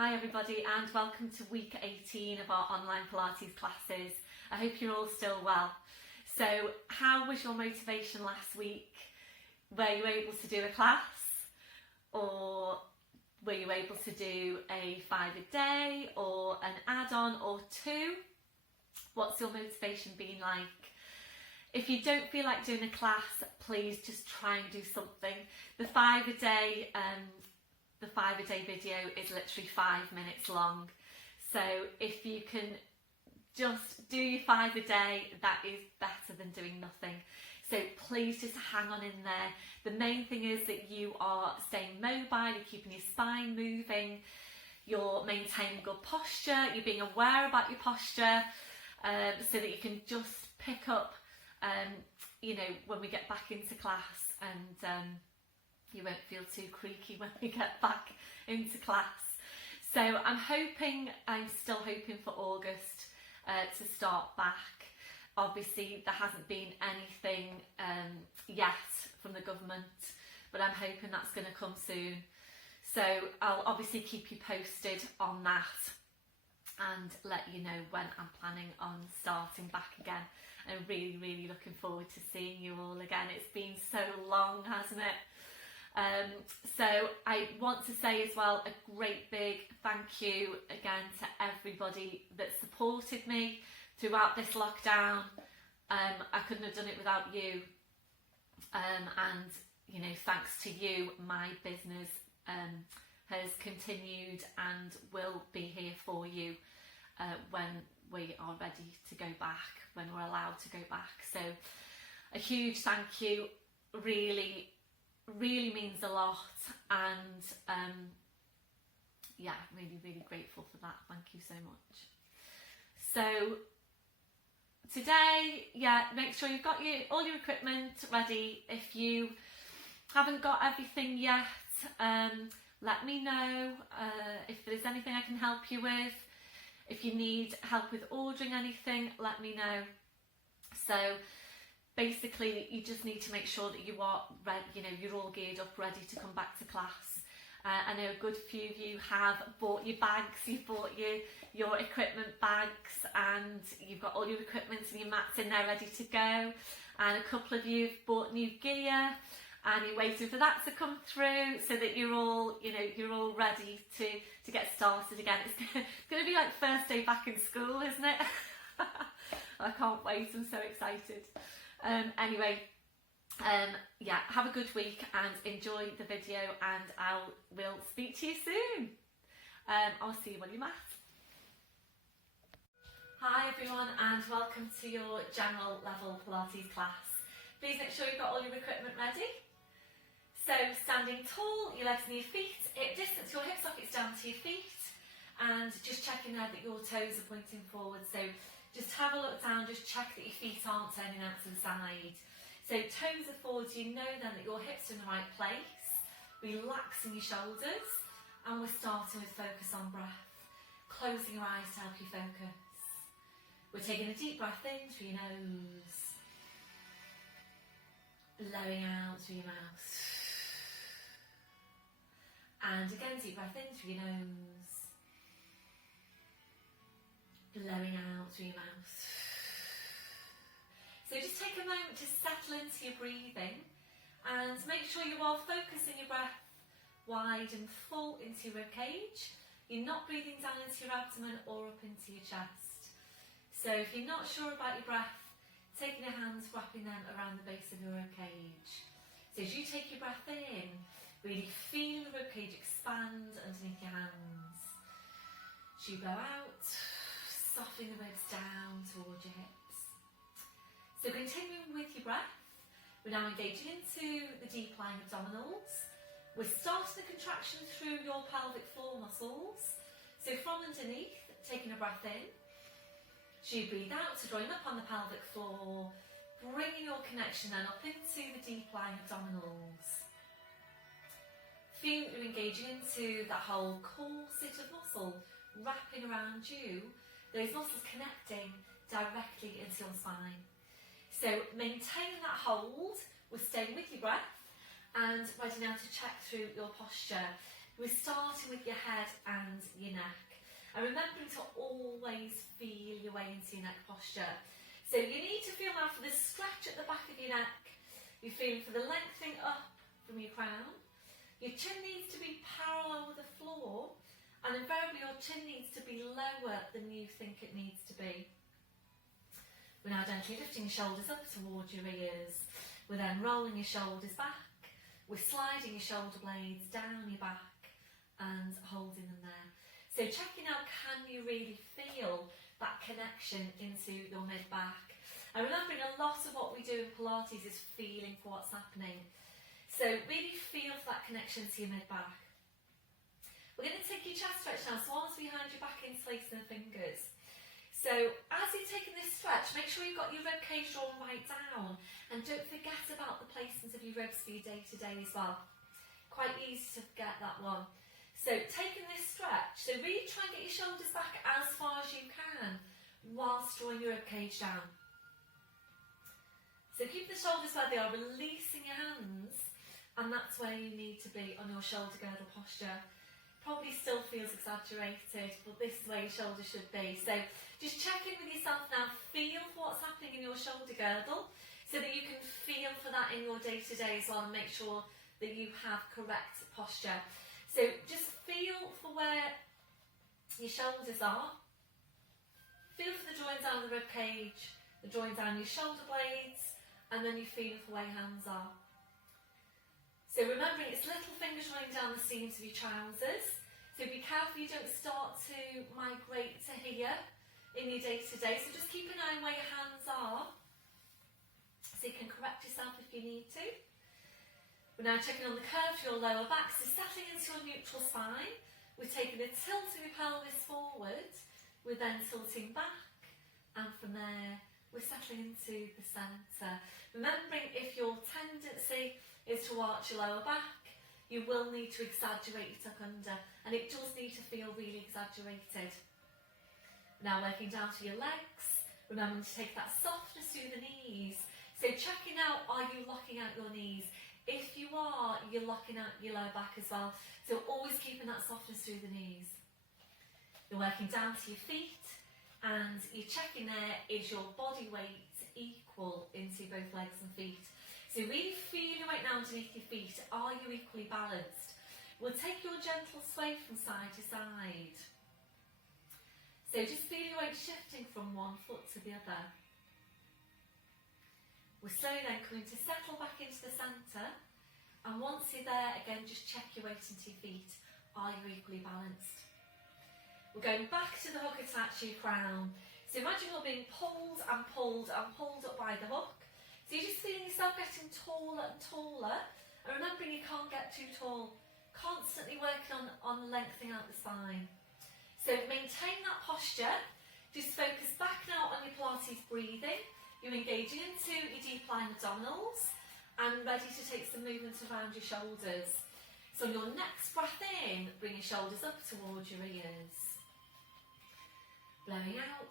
Hi everybody and welcome to week 18 of our online Pilates classes. I hope you're all still well. So how was your motivation last week? Were you able to do a class? Or were you able to do a 5 a day or an add-on or 2? What's your motivation been like? If you don't feel like doing a class, please just try and do something. The 5 a day video is literally 5 minutes long. So if you can just do your 5 a day, that is better than doing nothing. So please just hang on in there. The main thing is that you are staying mobile, you're keeping your spine moving, you're maintaining good posture, you're being aware about your posture, so that you can just pick up, when we get back into class, and you won't feel too creaky when we get back into class. So I'm still hoping for August to start back. Obviously there hasn't been anything yet from the government, but I'm hoping that's going to come soon. So I'll obviously keep you posted on that and let you know when I'm planning on starting back again. I'm really looking forward to seeing you all again. It's been so long, hasn't it? So I want to say as well a great big thank you again to everybody that supported me throughout this lockdown. I couldn't have done it without you, and thanks to you my business has continued and will be here for you when we are ready to go back, when we're allowed to go back. So a huge thank you, really means a lot, and really grateful for that. Thank you so much. So today, make sure you've got all your equipment ready. If you haven't got everything yet, let me know. If there's anything I can help you with, if you need help with ordering anything, let me know. So basically, you just need to make sure that you are ready, you're all geared up, ready to come back to class. I know a good few of you have bought your bags, you've bought your equipment bags, and you've got all your equipment and your mats in there ready to go. And a couple of you have bought new gear, and you're waiting for that to come through so that you're all ready to get started again. It's going to be like first day back in school, isn't it? I can't wait, I'm so excited. Have a good week and enjoy the video, and I will speak to you soon. I'll see you on your mat. Hi everyone and welcome to your general level Pilates class. Please make sure you've got all your equipment ready. So standing tall, your legs near your feet, hip distance your hip sockets down to your feet, and just checking there that your toes are pointing forward. So just have a look down, just check that your feet aren't turning out to the side. So toes are forward, you know then that your hips are in the right place, relaxing your shoulders, and we're starting with focus on breath, closing your eyes to help you focus. We're taking a deep breath in through your nose, blowing out through your mouth, and again deep breath in through your nose, blowing out through your mouth. So just take a moment to settle into your breathing and make sure you are focusing your breath wide and full into your ribcage. You're not breathing down into your abdomen or up into your chest. So if you're not sure about your breath, taking your hands, wrapping them around the base of your ribcage. So as you take your breath in, really feel the ribcage expand underneath your hands. As you blow out, softening the ribs down towards your hips. So continuing with your breath, we're now engaging into the deep lying abdominals. We're starting the contraction through your pelvic floor muscles. So from underneath, taking a breath in. As you breathe out, so drawing up on the pelvic floor, bringing your connection then up into the deep lying abdominals. Feel that you're engaging into that whole corset of muscle wrapping around you, those muscles connecting directly into your spine. So maintaining that hold, we're staying with your breath and ready now to check through your posture. We're starting with your head and your And remembering to always feel your way into your neck posture. So you need to feel now for the stretch at the back of your neck. You're feeling for the lengthening up from your crown. Your chin needs to be parallel with the floor, and invariably your chin needs to be lower than you think it needs to be. We're now gently lifting your shoulders up towards your ears. We're then rolling your shoulders back. We're sliding your shoulder blades down your back and holding them there. So checking out, can you really feel that connection into your mid-back? And remembering a lot of what we do in Pilates is feeling for what's happening. So really feel for that connection to your mid-back. We're going to take your chest stretch now, so arms behind your back, interlacing the fingers. So as you're taking this stretch, make sure you've got your rib cage drawn right down, and don't forget about the placement of your ribs for your day-to-day as well. Quite easy to forget that one. So taking this stretch, so really try and get your shoulders back as far as you can whilst drawing your rib cage down. So keep the shoulders where they are, releasing your hands, and that's where you need to be on your shoulder girdle posture. Probably still feels exaggerated, but this is where your shoulders should be. So just check in with yourself now, feel for what's happening in your shoulder girdle so that you can feel for that in your day-to-day as well, and make sure that you have correct posture. So just feel for where your shoulders are, feel for the drawing down the rib cage, the drawing down your shoulder blades, and then you're feeling for where your hands are. So remembering it's little fingers running down the seams of your trousers, so be careful you don't start to migrate to here in your day-to-day, so just keep an eye on where your hands are, so you can correct yourself if you need to. We're now checking on the curve to your lower back, so settling into your neutral spine. We're taking a tilt of your pelvis forward, we're then tilting back, and from there we're settling into the centre. Remembering if your tendency is to arch your lower back, you will need to exaggerate your tuck under, and it does need to feel really exaggerated. Now working down to your legs, remembering to take that softness through the knees. So checking out, are you locking out your knees? If you are, you're locking out your lower back as well. So always keeping that softness through the knees. You're working down to your feet, and you're checking there, is your body weight equal into both legs and feet? So really feel your weight now underneath your feet. Are you equally balanced? We'll take your gentle sway from side to side. So just feel your weight shifting from one foot to the other. We're slowly then coming to settle back into the centre, and once you're there, again, just check your weight into your feet. Are you equally balanced? We're going back to the hook attached to your crown. So imagine you're being pulled and pulled and pulled up by the hook. So you're just feeling yourself getting taller and taller, and remembering you can't get too tall. Constantly working on lengthening out the spine. So maintain that posture. Just focus back now on your Pilates breathing. You're engaging into your deep lying abdominals and ready to take some movement around your shoulders. So on your next breath in, bring your shoulders up towards your ears. Blowing out,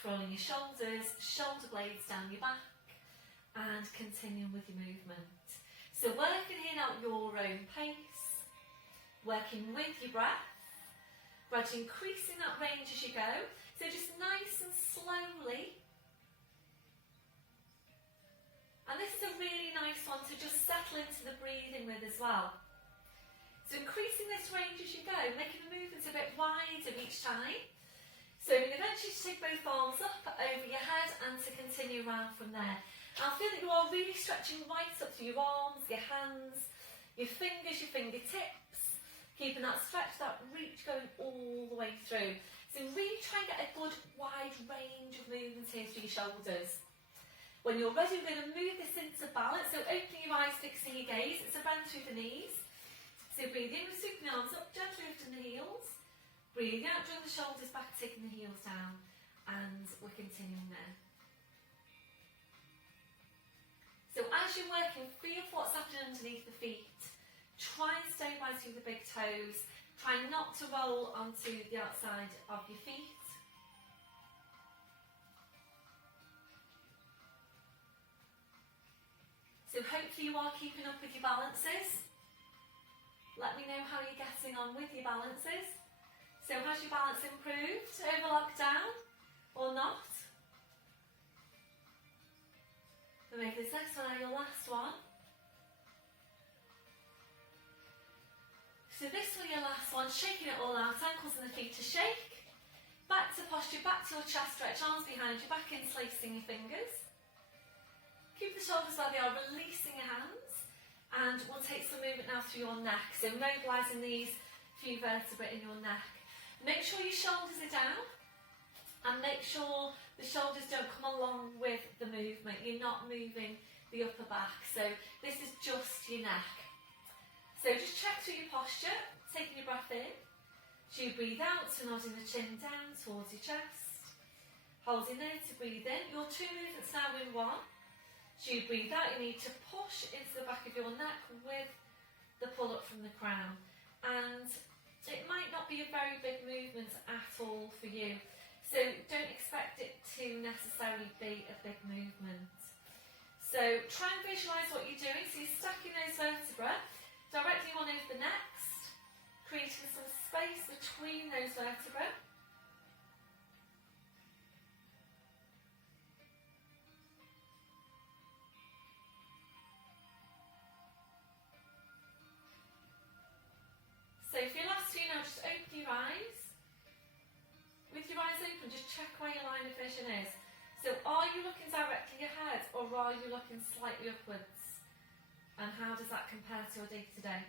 rolling your shoulders, shoulder blades down your back, and continuing with your movement. So working in at your own pace, working with your breath, gradually increasing that range as you go. So just nice and slowly. And this is a really nice one to just settle into the breathing with as well. So increasing this range as you go, making the movements a bit wider each time. So eventually to take both arms up over your head and to continue around from there. Now feel that you are really stretching right up to your arms, your hands, your fingers, your fingertips. Keeping that stretch, that reach going all the way through. So really try and get a good wide range of movement here through your shoulders. When you're ready, we're going to move this into balance. So opening your eyes, fixing your gaze. It's a bend through the knees. So breathe in, we're sweeping the arms up, gently lifting the heels. Breathing out, drawing the shoulders back, taking the heels down. And we're continuing there. So as you're working, feel for what's happening underneath the feet. Try and stabilise through the big toes. Try not to roll onto the outside of your feet. So hopefully you are keeping up with your balances. Let me know how you're getting on with your balances. So has your balance improved over lockdown or not? We'll make this next one your last one. So this one, your last one, shaking it all out, ankles and the feet to shake. Back to posture, back to your chest stretch, arms behind you, back interlacing your fingers. Keep the shoulders where they are, releasing your hands. And we'll take some movement now through your neck. So mobilising these few vertebrae in your neck. Make sure your shoulders are down. And make sure the shoulders don't come along with the movement. You're not moving the upper back. So this is just your neck. So just check through your posture, taking your breath in. So you breathe out, so nodding the chin down towards your chest. Holding there to breathe in. Your two movements now in one. So you breathe out, you need to push into the back of your neck with the pull up from the crown. And it might not be a very big movement at all for you. So don't expect it to necessarily be a big movement. So try and visualise what you're doing. So you're stacking those vertebrae directly one over the next, creating some space between those vertebrae. So for your last few now, just open your eyes. With your eyes open, just check where your line of vision is. So are you looking directly ahead or are you looking slightly upwards? And how does that compare to your day-to-day?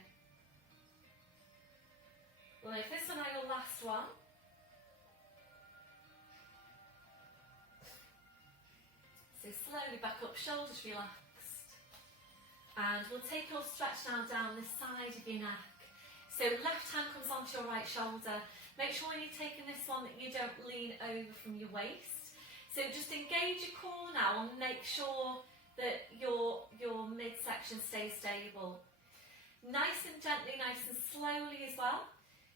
Well, if this one are your last one, so slowly back up, shoulders relaxed. And we'll take your stretch now down the side of your neck. So left hand comes onto your right shoulder. Make sure when you're taking this one that you don't lean over from your waist. So just engage your core now and make sure that your midsection stays stable. Nice and gently, nice and slowly as well.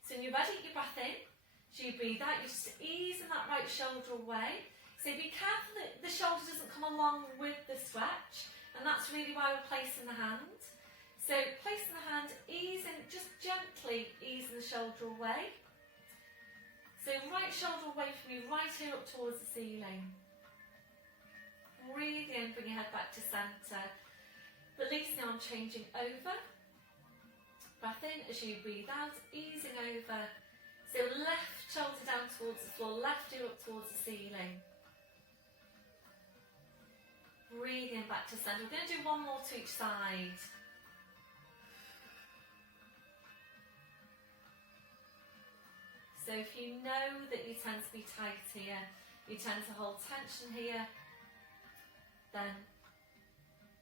So when you're ready, your breath in. So you breathe out, you're just easing that right shoulder away. So be careful that the shoulder doesn't come along with the stretch. And that's really why we're placing the hand. So placing the hand, easing, just gently easing the shoulder away. So right shoulder away from you, right here up towards the ceiling. Breathe in, bring your head back to centre. Release now, I'm changing over. Breath in as you breathe out, easing over. So left shoulder down towards the floor, left ear up towards the ceiling. Breathe in back to centre. We're going to do one more to each side. So if you know that you tend to be tight here, you tend to hold tension here, then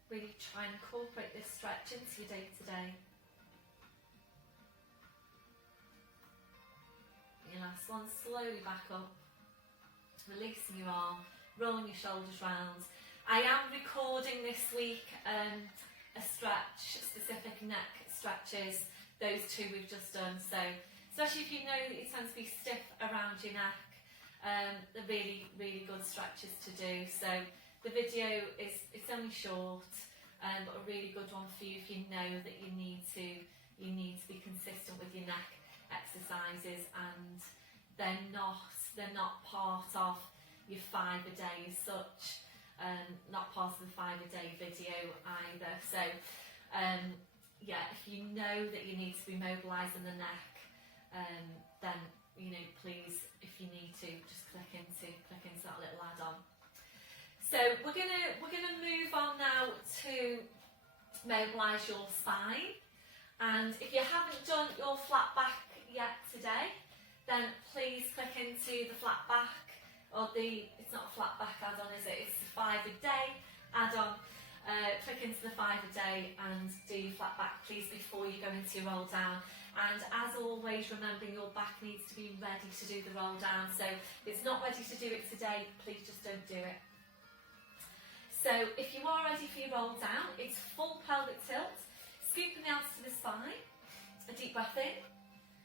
really try and incorporate this stretch into your day-to-day. Your last one, slowly back up, releasing your arm, rolling your shoulders round. I am recording this week a stretch, specific neck stretches, those two we've just done. So especially if you know that you tend to be stiff around your neck, they're really, really good stretches to do. So the video it's only short, but a really good one for you if you know that you need to be consistent with your neck exercises, and they're not part of your 5-a-day as such, not part of the 5-a-day video either. So yeah, if you know that you need to be mobilising the neck, then please, if you need to, just click into that little add-on. So we're gonna move on now to mobilise your spine. And if you haven't done your flat back yet today, then please click into the flat back, or it's not a flat back add-on, is it? It's the 5-a-day add-on. Click into the 5-a-day and do your flat back, please, before you go into your roll down. And as always, remembering your back needs to be ready to do the roll down. So if it's not ready to do it today, please just don't do it. So if you are ready for your roll down, it's full pelvic tilt, scooping the arms to the spine, a deep breath in.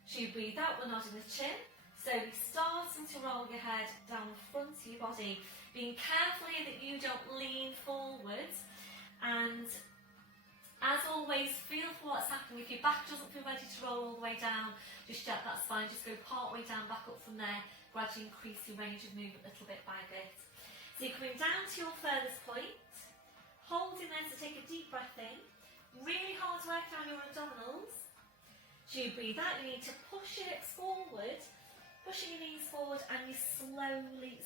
So you breathe out, we're nodding the chin. So starting to roll your head down the front of your body, being careful here that you don't lean forwards and As always, feel for what's happening. If your back doesn't feel ready to roll all the way down, just jet that spine, just go part way down, back up from there, gradually increase your range of movement little bit by bit. So you're coming down to your furthest point, holding there to take a deep breath in, really hard working on your abdominals. As you breathe out, you need to push your hips forward, pushing your knees forward, and you slowly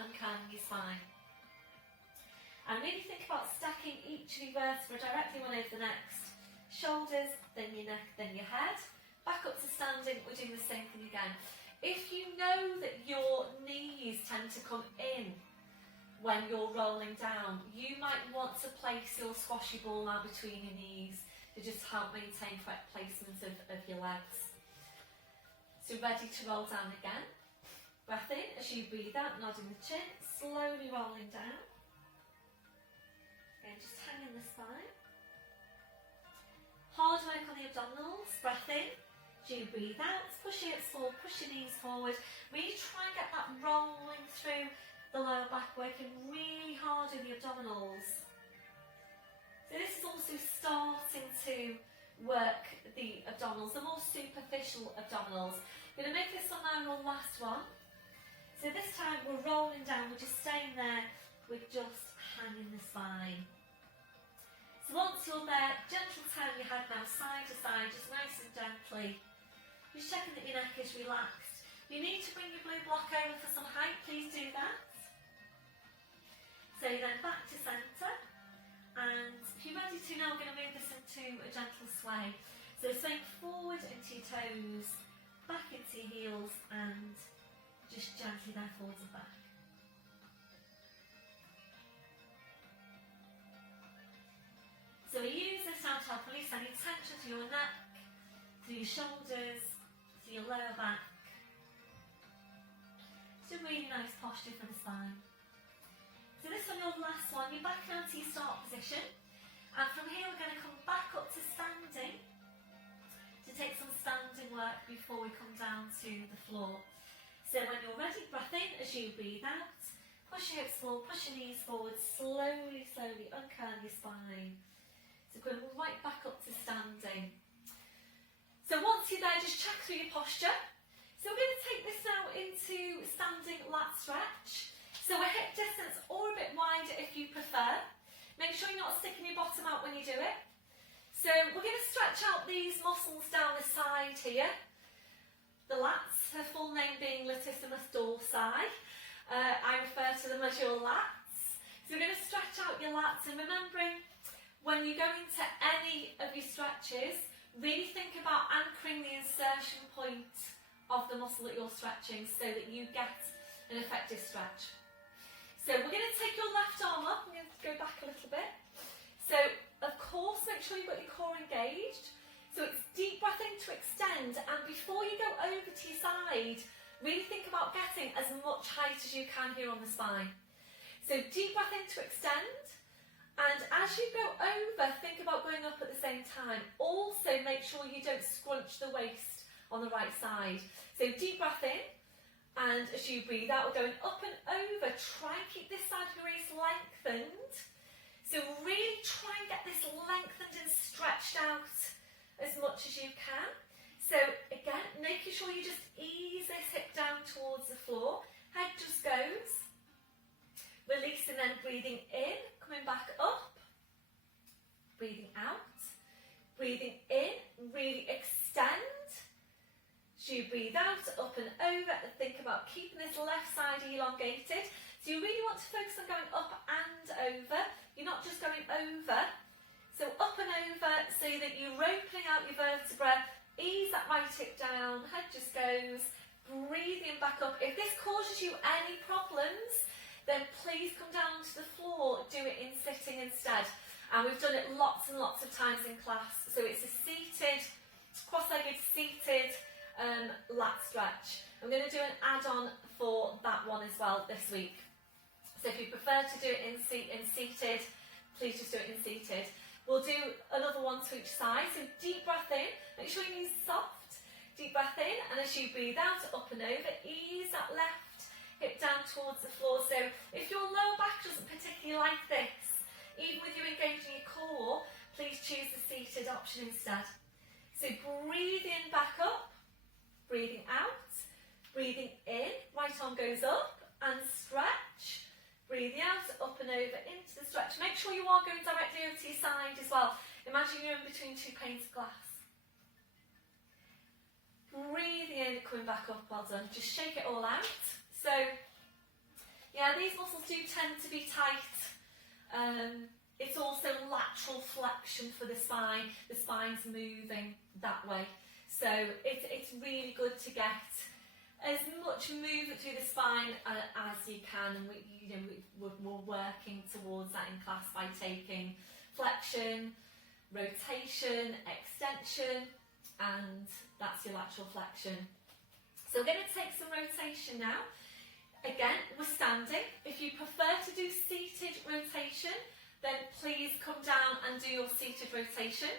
uncurling your spine. And really think about stacking each of your vertebrae directly one over the next. Shoulders, then your neck, then your head. Back up to standing, we're doing the same thing again. If you know that your knees tend to come in when you're rolling down, you might want to place your squashy ball now between your knees to just help maintain correct placement of your legs. So ready to roll down again. Breath in as you breathe out, nodding the chin, slowly rolling down. Again, just hanging the spine. Hard work on the abdominals. Breath in. As you breathe out, push your hips forward, push your knees forward. Really try and get that rolling through the lower back, working really hard in the abdominals. So this is also starting to work the abdominals, the more superficial abdominals. We're going to make this one now your last one. So this time we're rolling down, we're just staying there, we're just hanging the spine. So once you're there, gentle turn your head now side to side, just nice and gently. Just checking that your neck is relaxed. You need to bring your blue block over for some height, please do that. So then back to centre, and if you're ready to now, we're going to move this into a gentle sway. So swaying forward into your toes, back into your heels, and just gently there forwards and back. So we use this now to help release any tension to your neck, to your shoulders, to your lower back. It's a really nice posture for the spine. So this one, your last one, you're back now to your start position. And from here we're going to come back up to standing to take some standing work before we come down to the floor. So when you're ready, breath in as you breathe out. Push your hips forward, push your knees forward, slowly uncurl your spine. So going right back up to standing. So once you're there, just check through your posture. So we're going to take this now into standing lat stretch. So a hip distance or a bit wider if you prefer. Make sure you're not sticking your bottom out when you do it. So we're going to stretch out these muscles down the side here. The lats, her full name being latissimus dorsi. I refer to them as your lats. So we're going to stretch out your lats, and remembering when you go into any of your stretches, really think about anchoring the insertion point of the muscle that you're stretching so that you get an effective stretch. So we're going to take your left arm up. I'm going to go back a little bit. So of course, make sure you've got your core engaged. So it's deep breath in to extend, and before you go over to your side, really think about getting as much height as you can here on the spine. So deep breath in to extend, and as you go over, think about going up at the same time. Also make sure you don't scrunch the waist on the right side. So deep breath in, and as you breathe out, we're going up and over. Try and keep this side of your waist lengthened. So really try and get this lengthened and stretched out as much as you can. So again, making sure you just ease this hip down towards the floor. Head just goes. Releasing, then breathing in, coming back up. Breathing out. Breathing in, really extend. As you breathe out, up and over, and think about keeping this left side elongated. So you really want to focus on going up and over. You're not just going over. So up and over, so that you're opening out your vertebra. Ease that right hip down, head just goes. Breathing back up. If this causes you any problems, then please come down to the floor. Do it in sitting instead. And we've done it lots and lots of times in class. So it's a seated, cross-legged seated lat stretch. I'm going to do an add-on for that one as well this week. So if you prefer to do it in seated, please just do it in seated. We'll do another one to each side. So deep breath in, make sure your knees are soft. Deep breath in, and as you breathe out, up and over, ease that left hip down towards the floor. So if your lower back doesn't particularly like this, even with you engaging your core, please choose the seated option instead. So breathe in, back up, breathing out, breathing in, right arm goes up and stretch, breathing out, up and over into the stretch. Make sure you are going directly over to your side as well. Imagine you're in between two panes of glass. Breathing in, coming back up, well done. Just shake it all out. So, yeah, these muscles do tend to be tight. It's also lateral flexion for the spine. The spine's moving that way. So it's really good to get as much movement through the spine as you can. And we're working towards that in class by taking flexion, rotation, extension, and that's your lateral flexion. So we're going to take some rotation now. Again, we're standing. If you prefer to do seated rotation, then please come down and do your seated rotation.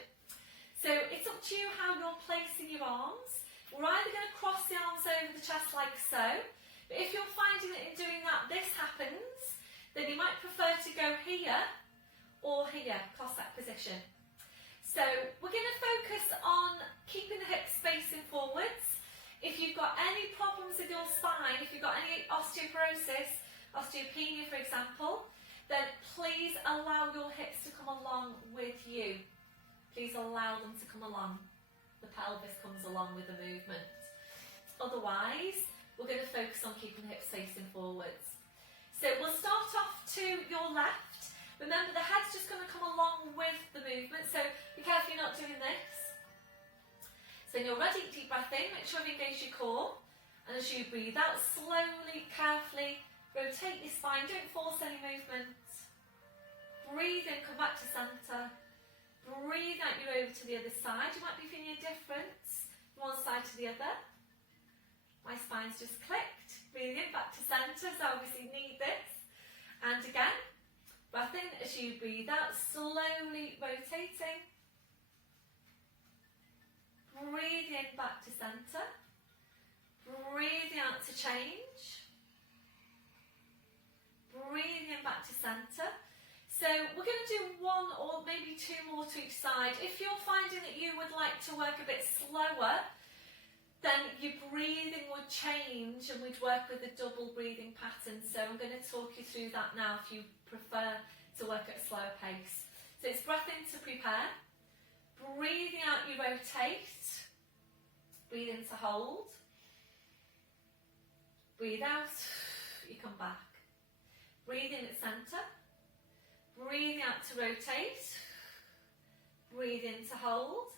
So it's up to you how you're placing your arms. We're either going to cross the arms over the chest like so, but if you're finding that in doing that this happens, then you might prefer to go here or here, Cossack position. So we're going to focus on keeping the hips facing forwards. If you've got any problems with your spine, if you've got any osteoporosis, osteopenia for example, then please allow your hips to come along with you. Please allow them to come along. The pelvis comes along with the movement. Otherwise, we're going to focus on keeping the hips facing forwards. So we'll start off to your left. Remember, the head's just going to come along with the movement, so be careful you're not doing this. So when you're ready, deep breath in, make sure you engage your core. And as you breathe out, slowly, carefully, rotate your spine, don't force any movement. Breathe in, come back to centre. Breathe out, you're over to the other side. You might be feeling a difference from one side to the other. My spine's just clicked. Breathe in, back to centre, so obviously need this. And again, breath in as you breathe out, slowly rotating. Breathe in, back to centre. Breathing out to change. Breathing in, back to centre. So we're going to do one or maybe two more to each side. If you're finding that you would like to work a bit slower, then your breathing would change and we'd work with a double breathing pattern. So I'm going to talk you through that now if you prefer to work at a slower pace. So it's breath in to prepare. Breathing out, you rotate. Breathe in to hold. Breathe out, you come back. Breathe in at centre. Breathing out to rotate. Breathe in to hold.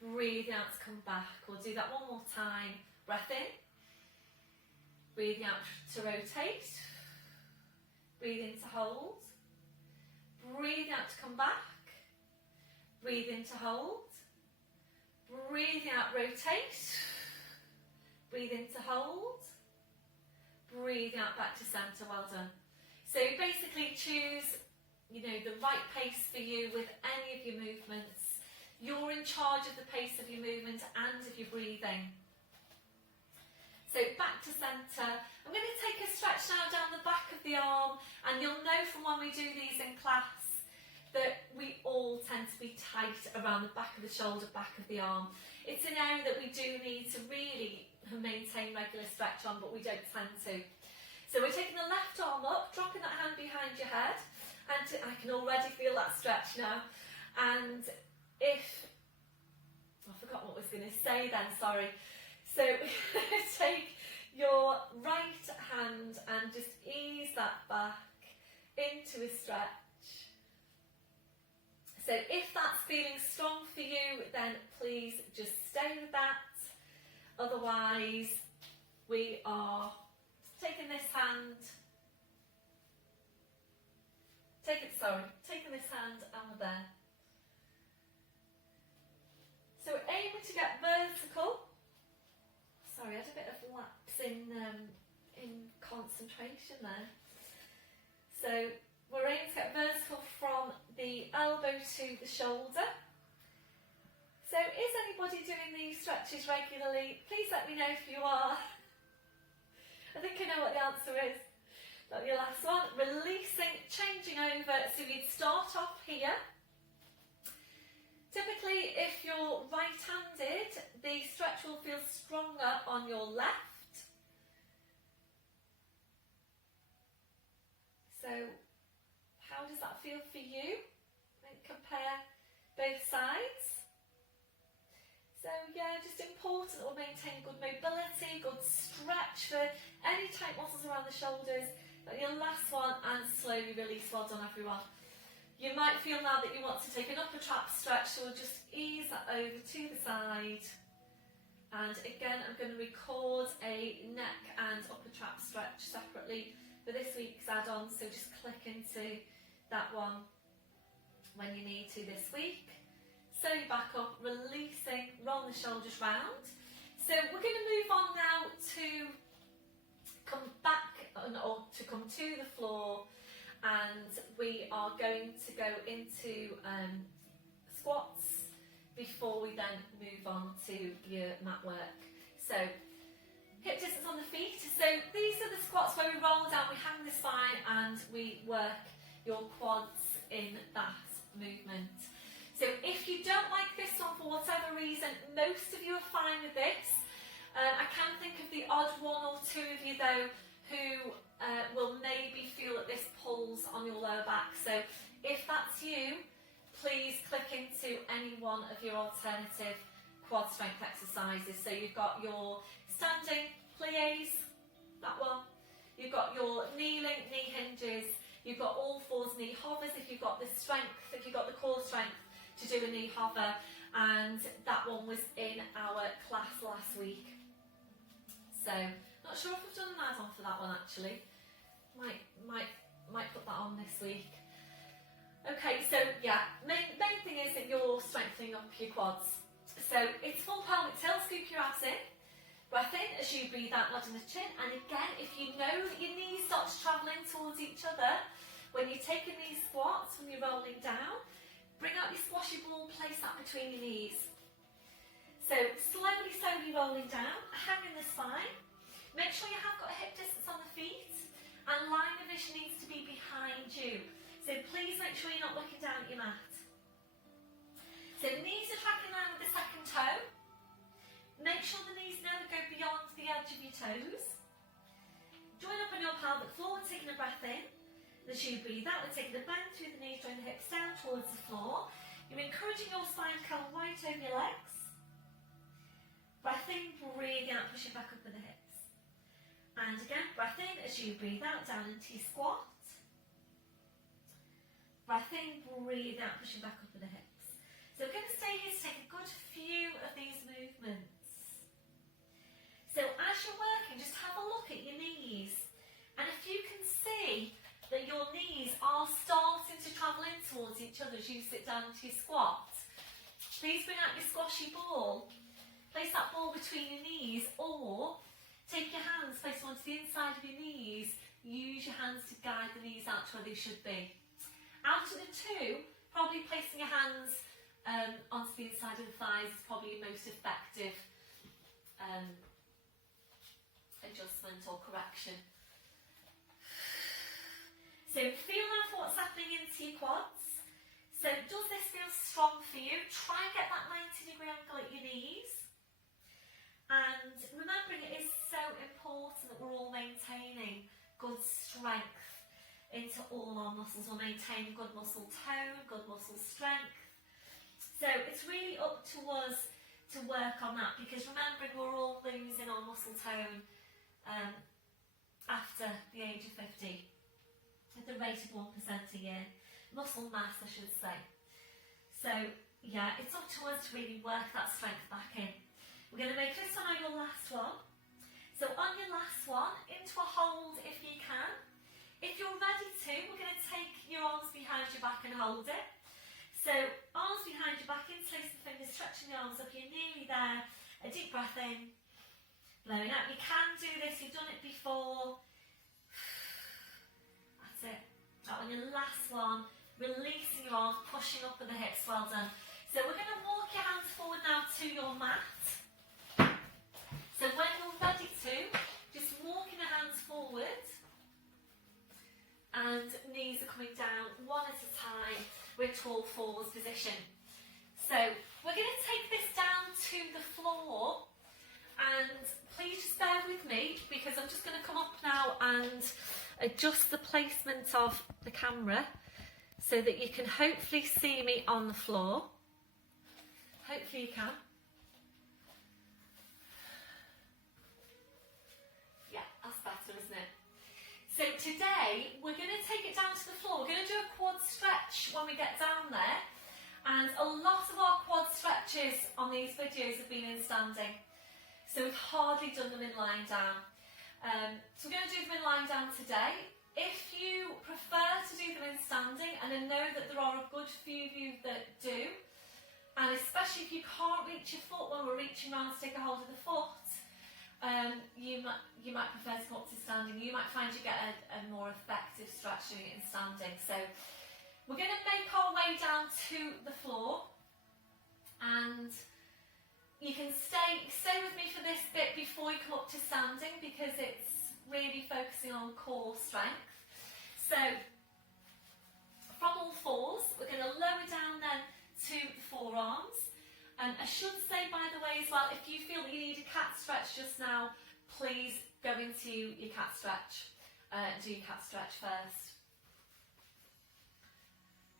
Breathe out to come back. We'll do that one more time. Breath in. Breathing out to rotate. Breathe in to hold. Breathe out to come back. Breathe in to hold. Breathing out, rotate. Breathe in to hold. Breathe out, back to centre. Well done. So basically choose, the right pace for you with any of your movements. You're in charge of the pace of your movement and of your breathing. So back to centre. I'm going to take a stretch now down the back of the arm, and you'll know from when we do these in class that we all tend to be tight around the back of the shoulder, back of the arm. It's an area that we do need to really maintain regular stretch on, but we don't tend to. So we're taking the left arm up, dropping that hand behind your head, and I can already feel that stretch now. And I forgot what I was going to say then, sorry. So take your right hand and just ease that back into a stretch. So if that's feeling strong for you, then please just stay with that. Otherwise, we are taking this hand, taking this hand and we're there. So we're aiming to get vertical. Sorry, I had a bit of lapse in concentration there. So we're aiming to get vertical from the elbow to the shoulder. So is anybody doing these stretches regularly? Please let me know if you are. I think I know what the answer is. Got your last one. Releasing, changing over. So you'd start off here. Typically, if you're right-handed, the stretch will feel stronger on your left. So, how does that feel for you? And compare both sides. So yeah, just important that we'll maintain good mobility, good stretch for any tight muscles around the shoulders. Got your last one, and slowly release. Well done, everyone. You might feel now that you want to take an upper trap stretch, so we'll just ease that over to the side. And again, I'm going to record a neck and upper trap stretch separately for this week's add-on, so just click into that one when you need to this week. Slowly back up, releasing, roll the shoulders round. So we're going to move on now to come back, or to come to the floor, and we are going to go into squats before we then move on to your mat work. So hip distance on the feet. So these are the squats where we roll down, we hang the spine, and we work your quads in that movement. So if you don't like this one for whatever reason, most of you are fine with this. I can think of the odd one or two of you though who will maybe feel that this pulls on your lower back. So if that's you, please click into any one of your alternative quad strength exercises. So you've got your standing plies, that one. You've got your kneeling, knee hinges. You've got all fours knee hovers if you've got the strength, if you've got the core strength to do a knee hover. And that one was in our class last week. So not sure if I've done an add-on for that one actually. Might put that on this week. Okay, so yeah, main thing is that you're strengthening up your quads. So it's full pelvic tilt, scoop your abs in. Breath in as you breathe out, nodding the chin. And again, if you know that your knees start travelling towards each other, when you're taking these squats, when you're rolling down, bring out your squashy ball, place that between your knees. So slowly rolling down, hanging the spine. Make sure you have got a hip distance on the feet, and line of vision needs to be behind you. So please make sure you're not looking down at your mat. So knees are tracking down with the second toe. Make sure the knees never go beyond the edge of your toes. Join up on your pelvic floor, taking a breath in. As you breathe out, we're taking a bend through the knees, drawing the hips down towards the floor. You're encouraging your spine to come right over your legs. Breath in, breathing out, pushing back up with the hips. And again, breath in as you breathe out, down into your squat. Breath in, breathe out, pushing back up with the hips. So we're going to stay here to take a good few of these movements. So as you're working, just have a look at your knees. And if you can see that your knees are starting to travel in towards each other as you sit down into your squat, please bring out your squashy ball. Place that ball between your knees, or take your hands, place them onto the inside of your knees. Use your hands to guide the knees out to where they should be. Out of the two, probably placing your hands onto the inside of the thighs is probably your most effective adjustment or correction. So feel now for what's happening into your quads. So does this feel strong for you? Try and get that 90-degree angle at your knees. And remembering it is so important that we're all maintaining good strength into all our muscles. We'll maintain good muscle tone, good muscle strength. So it's really up to us to work on that, because remembering we're all losing our muscle tone after the age of 50 at the rate of 1% a year. Muscle mass, I should say. So yeah, it's up to us to really work that strength back in. We're going to make this one on your last one. So on your last one, into a hold if you can. If you're ready to, we're going to take your arms behind your back and hold it. So arms behind your back, interlace the fingers, stretching the arms up, you're nearly there. A deep breath in, blowing out. You can do this, you've done it before. That's it. That on your last one, releasing your arms, pushing up with the hips, well done. So we're going to walk your hands forward now to your mat. So when you're ready to, just walking the hands forward. time. We're tall fours position. So we're going to take this down to the floor, and please just bear with me because I'm just going to come up now and adjust the placement of the camera so that you can hopefully see me on the floor. Hopefully you can. Yeah, that's better, isn't it? So today we're going to take it down to the floor. We're going to do a quad stretch when we get down there, and a lot of our quad stretches on these videos have been in standing, so we've hardly done them in lying down. So we're going to do them in lying down today. If you prefer to do them in standing, and I know that there are a good few of you that do, and especially if you can't reach your foot when we're reaching around to take a hold of the foot, you might prefer to come up to standing. You might find you get a more effective stretch doing it in standing. So we're going to make our way down to the floor, and you can stay with me for this bit before you come up to standing because it's really focusing on core strength. So from all fours, we're going to lower down then to the forearms. And I should say, by the way, as well, if you feel that you need a cat stretch just now, please go into your cat stretch. Do your cat stretch first.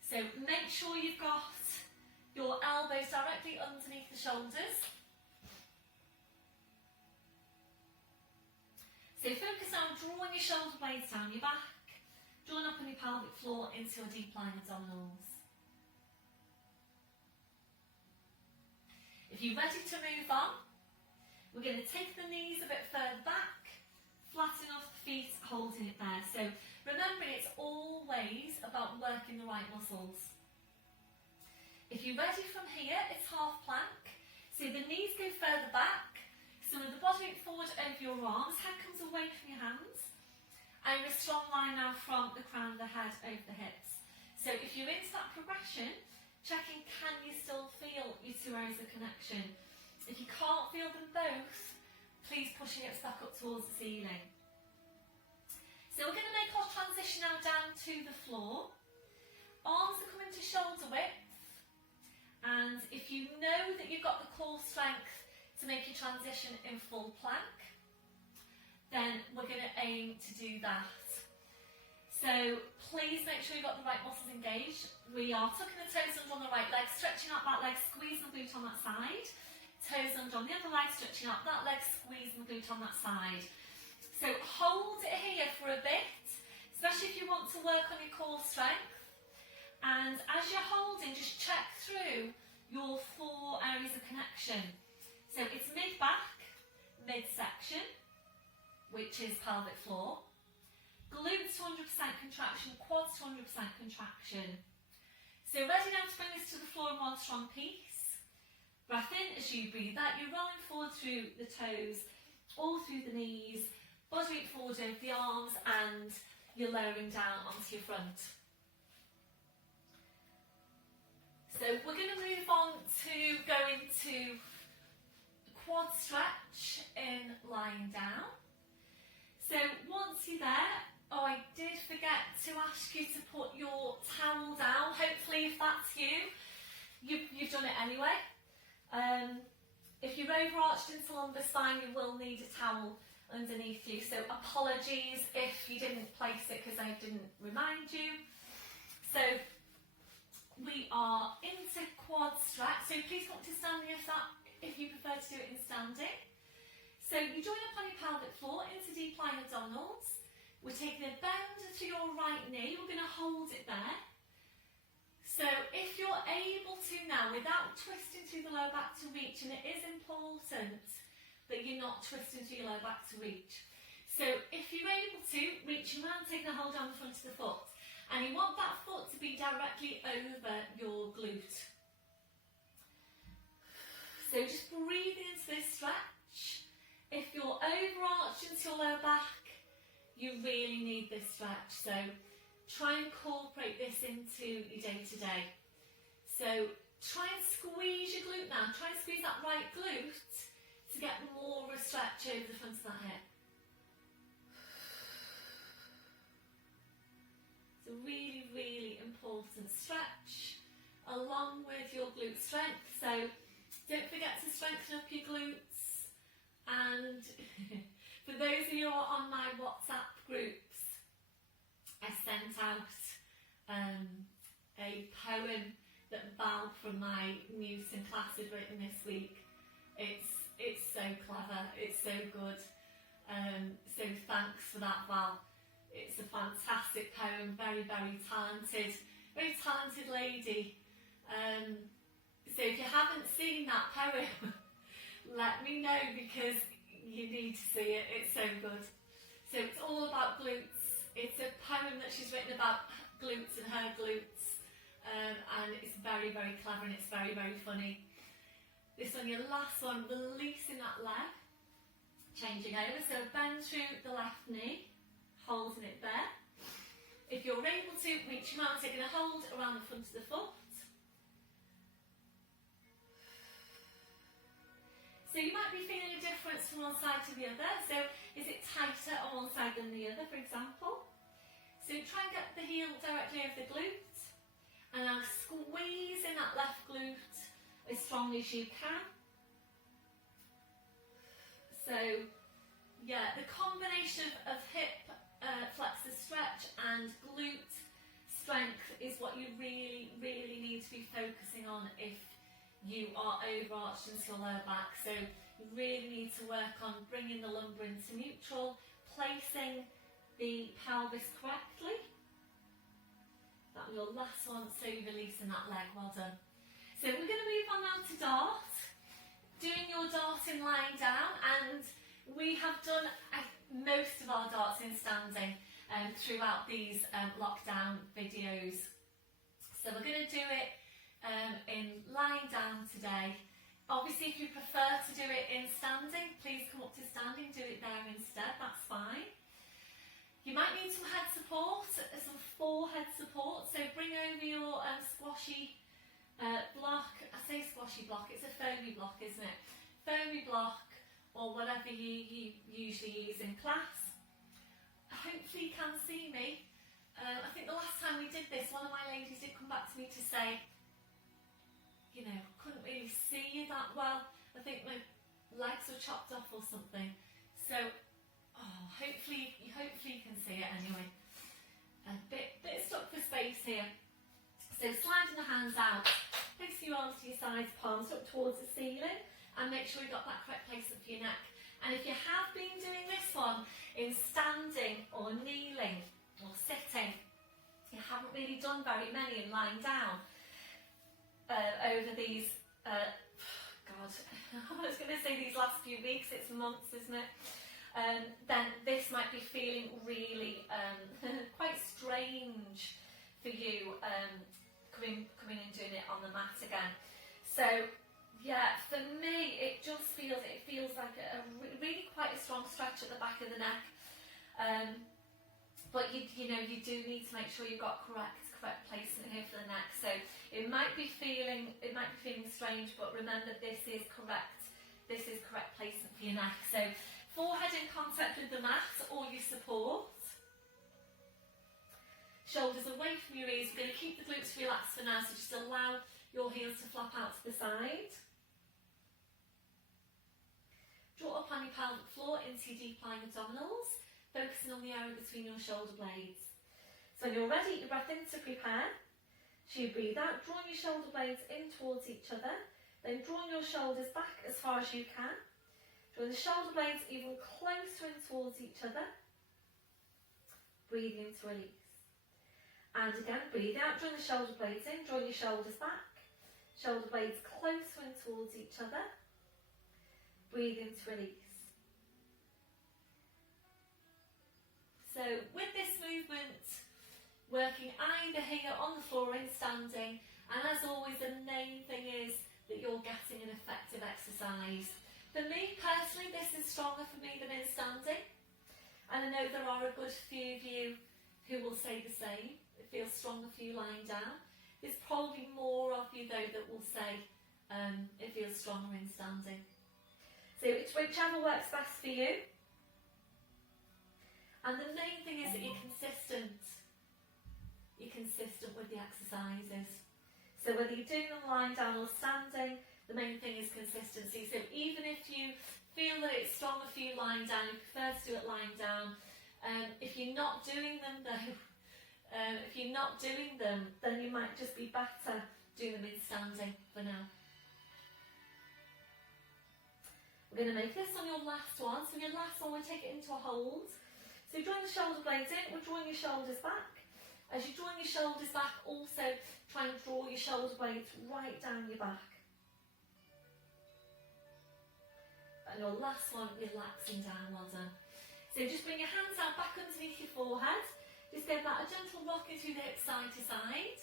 So make sure you've got your elbows directly underneath the shoulders. So focus on drawing your shoulder blades down your back, drawing up on your pelvic floor into a deep lying abdominals. If you're ready to move on, we're going to take the knees a bit further back, flatten off the feet, holding it there. So remember, it's always about working the right muscles. If you're ready from here, it's half plank. So the knees go further back, some of the body weight forward over your arms, head comes away from your hands, and a strong line now from the crown of the head over the hips. So if you're into that progression, checking can you still feel your two areas of connection. If you can't feel them both, please push your hips back up towards the ceiling. So we're going to make our transition now down to the floor. Arms are coming to shoulder width, and if you know that you've got the core strength to make your transition in full plank, then we're going to aim to do that. So please make sure you've got the right muscles engaged. We are tucking the toes under on the right leg, stretching out that leg, squeezing the glute on that side. Toes under on the other leg, stretching out that leg, squeezing the glute on that side. So hold it here for a bit, especially if you want to work on your core strength. And as you're holding, just check through your four areas of connection. So it's mid-back, mid-section, which is pelvic floor, glutes to 100% contraction, quads to 100% contraction. So ready now to bring this to the floor in one strong piece. Breath in as you breathe out, you're rolling forward through the toes, all through the knees, body weight forward over the arms, and you're lowering down onto your front. So we're going to move on to go into quad stretch in lying down. So once you're there, I did forget to ask you to put your towel down. Hopefully if that's you've done it anyway. If you're overarched into lumbar spine, you will need a towel underneath you. So apologies if you didn't place it because I didn't remind you. So we are into quad stretch. So please come to standing if you prefer to do it in standing. So you join up on your pelvic floor into deep lying abdominals. We're taking a bend to your right knee. We're going to hold it there. So if you're able to now, without twisting through the lower back to reach, and it is important that you're not twisting through your lower back to reach. So if you're able to, reach around, taking a hold on the front of the foot. And you want that foot to be directly over your glute. So just breathe into this stretch. If you're overarched into your lower back, you really need this stretch. So try and incorporate this into your day-to-day. So try and squeeze your glute now. Try and squeeze that right glute to get more of a stretch over the front of that hip. It's really, really important important stretch along with your glute strength. So don't forget to strengthen up your glutes. And for those of you who are on my WhatsApp groups, I sent out a poem that Val from my Newton class has written this week. It's so clever, it's so good. So thanks for that, Val. It's a fantastic poem, very, very talented lady. So if you haven't seen that poem, let me know because you need to see it, it's so good. So it's all about glutes. It's a poem that she's written about glutes and her glutes, and it's very, very clever and it's very, very funny. This one, your last one, releasing that leg, changing over, so bend through the left knee, holding it there. If you're able to, reach your arm, taking a hold around the front of the foot. So you might be feeling a difference from one side to the other. So is it tighter on one side than the other, for example? So try and get the heel directly over the glute. And now squeeze in that left glute as strong as you can. So yeah, the combination of hip flexor stretch and glute strength is what you really, really need to be focusing on if you are overarched into your lower back. So you really need to work on bringing the lumbar into neutral, placing the pelvis correctly. That was your last one, so you're releasing that leg, well done. So we're going to move on now to dart. Doing your darting lying down, and we have done most of our darts in standing throughout these lockdown videos. So we're going to do it in lying down today. Obviously, if you prefer to do it in standing, please come up to standing, do it there instead, that's fine. You might need some head support, some forehead support, so bring over your squashy block. I say squashy block, it's a foamy block, isn't it? Foamy block, or whatever you usually use in class. Hopefully you can see me. I think the last time we did this, one of my ladies did come back to me to say, you know, couldn't really see you that well. I think my legs were chopped off or something. So, hopefully you can see it anyway. A bit stuck for space here. So sliding the hands out, place your arms to your sides, palms up towards the ceiling, and make sure you've got that correct placement for your neck. And if you have been doing this one in standing or kneeling or sitting, you haven't really done very many in lying down over these, God, I was going to say these last few weeks, it's months, isn't it? Then this might be feeling really quite strange for you coming and doing it on the mat again. So yeah, for me it feels like a really quite a strong stretch at the back of the neck, but you do need to make sure you've got correct placement here for the neck. So it might be feeling strange, but remember this is correct placement for your neck. So forehead in contact with the mat or your support. Shoulders away from your ears. We're going to keep the glutes relaxed for now, so just allow your heels to flap out to the side. Draw up on your pelvic floor into your deep lying abdominals, focusing on the area between your shoulder blades. So when you're ready, you breath in to prepare. So you breathe out, drawing your shoulder blades in towards each other, then drawing your shoulders back as far as you can. Drawing the shoulder blades even closer in towards each other. Breathing in to release. And again, breathe out, drawing the shoulder blades in, drawing your shoulders back. Shoulder blades closer in towards each other. Breathe in to release. So with this movement, working either here on the floor or in standing, and as always the main thing is that you're getting an effective exercise. For me personally, this is stronger for me than in standing, and I know there are a good few of you who will say the same. It feels stronger for you lying down. There's probably more of you though that will say it feels stronger in standing. So it's whichever works best for you. And the main thing is that you're consistent. you're consistent with the exercises. So whether you're doing them lying down or standing, the main thing is consistency. So even if you feel that it's stronger for you lying down, you prefer to do it lying down. If you're not doing them though, then you might just be better doing them in standing for now. We're going to make this on your last one. So your last one, we'll take it into a hold. So you're drawing the shoulder blades in, we're drawing your shoulders back. As you're drawing your shoulders back, also try and draw your shoulder blades right down your back. And your last one, relaxing down, well done. So just bring your hands out back underneath your forehead. Just give that a gentle rocking through the hips side to side.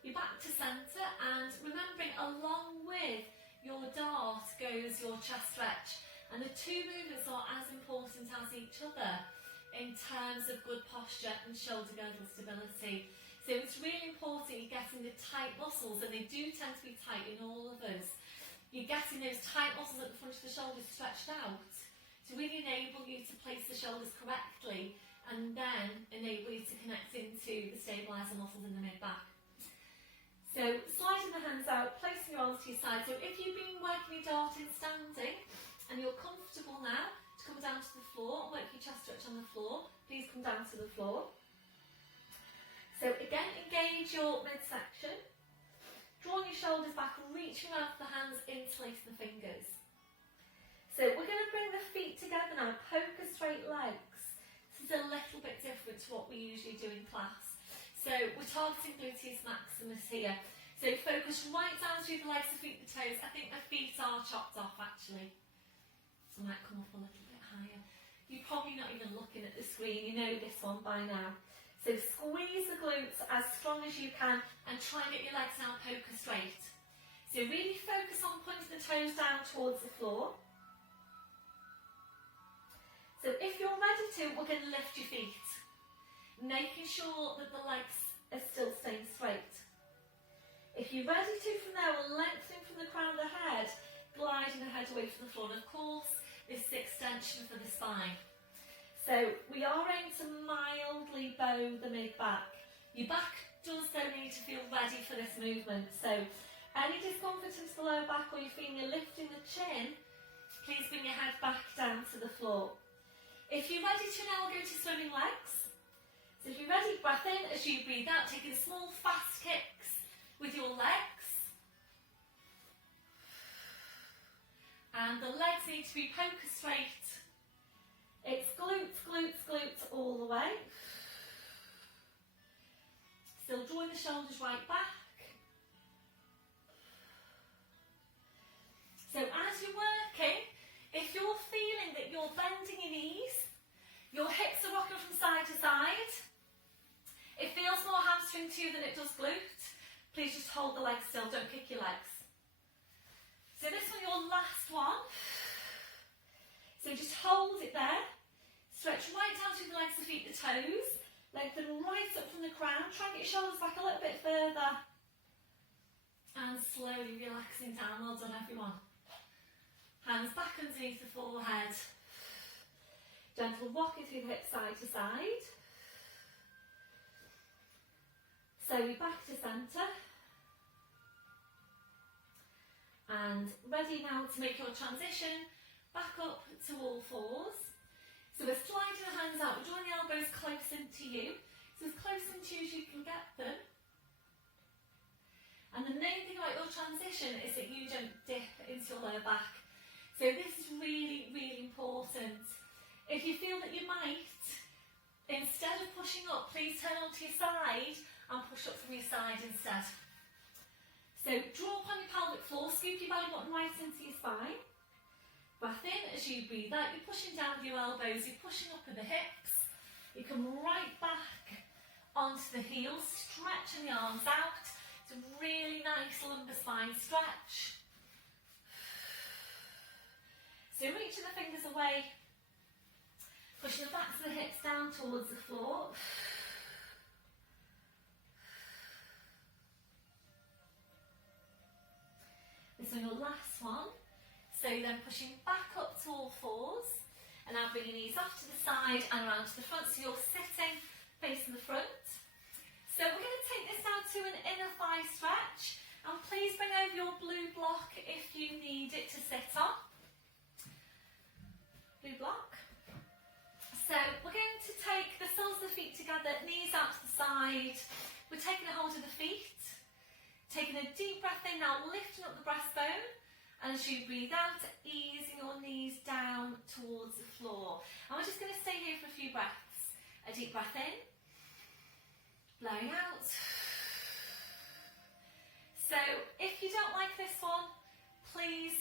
You're back to centre, and remembering along with your dart goes your chest stretch. And the two movements are as important as each other in terms of good posture and shoulder girdle stability. So it's really important you're getting the tight muscles, and they do tend to be tight in all of us. You're getting those tight muscles at the front of the shoulders stretched out to really enable you to place the shoulders correctly, and then enable you to connect into the stabiliser muscles in the mid-back. So sliding the hands out, placing your arms to your side. So if you've been working your dart in standing and you're comfortable now to come down to the floor and work your chest stretch on the floor, please come down to the floor. So again, engage your midsection. Drawing your shoulders back, reaching out for the hands, interlacing the fingers. So we're going to bring the feet together now, poker straight legs. This is a little bit different to what we usually do in class. So we're targeting gluteus maximus here. So focus right down through the legs, the feet, the toes. I think the feet are chopped off actually. So I might come up a little bit higher. You're probably not even looking at the screen, you know this one by now. So squeeze the glutes as strong as you can and try and get your legs now poker straight. So really focus on pointing the toes down towards the floor. So if you're ready to, we're going to lift your feet, making sure that the legs are still staying straight. If you're ready to from there, we're lengthening from the crown of the head, gliding the head away from the floor. And of course, this is extension for the spine. So we are aiming to mildly bow the mid-back. Your back does though need to feel ready for this movement. So any discomfort into the lower back, or you're feeling you're lifting the chin, please bring your head back down to the floor. If you're ready to now, we'll go to swimming legs. So if you're ready, breath in as you breathe out, taking small fast kicks with your legs. And the legs need to be poker straight. It's glutes, glutes, glutes all the way. Still drawing the shoulders right back. So as you're working, if you're feeling that you're bending your knees, your hips are rocking from side to side, it feels more hamstring to you than it does glute, please just hold the legs still, don't kick your legs. So this one, your last one. So just hold it there. Stretch right down through the legs, the feet, the toes. Lengthen right up from the crown. Try and get your shoulders back a little bit further. And slowly relaxing down. Well done, everyone. Hands back underneath the forehead. Gentle rocking through the hips side to side. Slowly back to centre. And ready now to make your transition back up to all fours. So we're sliding the hands out, we're drawing the elbows close into you. So as close into you as you can get them. And the main thing about your transition is that you don't dip into your lower back. So this is really, really important. If you feel that you might, instead of pushing up, please turn onto your side and push up from your side instead. So draw upon your pelvic floor, scoop your belly button right into your spine. Breath in as you breathe out, you're pushing down with your elbows, you're pushing up with the hips. You come right back onto the heels, stretching the arms out. It's a really nice lumbar spine stretch. So reaching the fingers away, pushing the backs of the hips down towards the floor. This is your last one. So then pushing back up to all fours, and now bring your knees off to the side and around to the front. So you're sitting facing the front. So we're going to take this now to an inner thigh stretch, and please bring over your blue block if you need it to sit on. Blue block. So we're going to take the soles of the feet together, knees out to the side. We're taking a hold of the feet, taking a deep breath in, now lifting up the breastbone, and as you breathe out, easing your knees down towards the floor. And we're just going to stay here for a few breaths. A deep breath in, blowing out. So if you don't like this one, please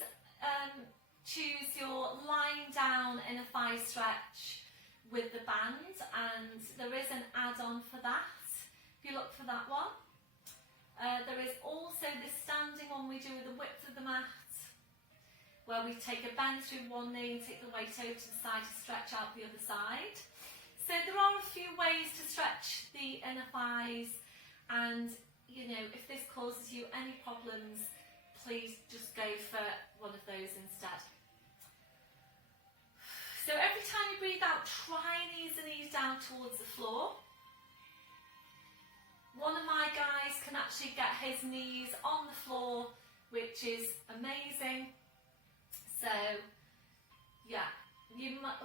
choose your lying down in a thigh stretch with the band, and there is an add-on for that if you look for that one. There is also the standing one we do with the width of the mat, where we take a bend through one knee and take the weight over to the side to stretch out the other side. So there are a few ways to stretch the inner thighs, and you know, if this causes you any problems, please just go for one of those instead. So every time you breathe out, try and ease the knees down towards the floor. One of my guys can actually get his knees on the floor, which is amazing. So yeah, you might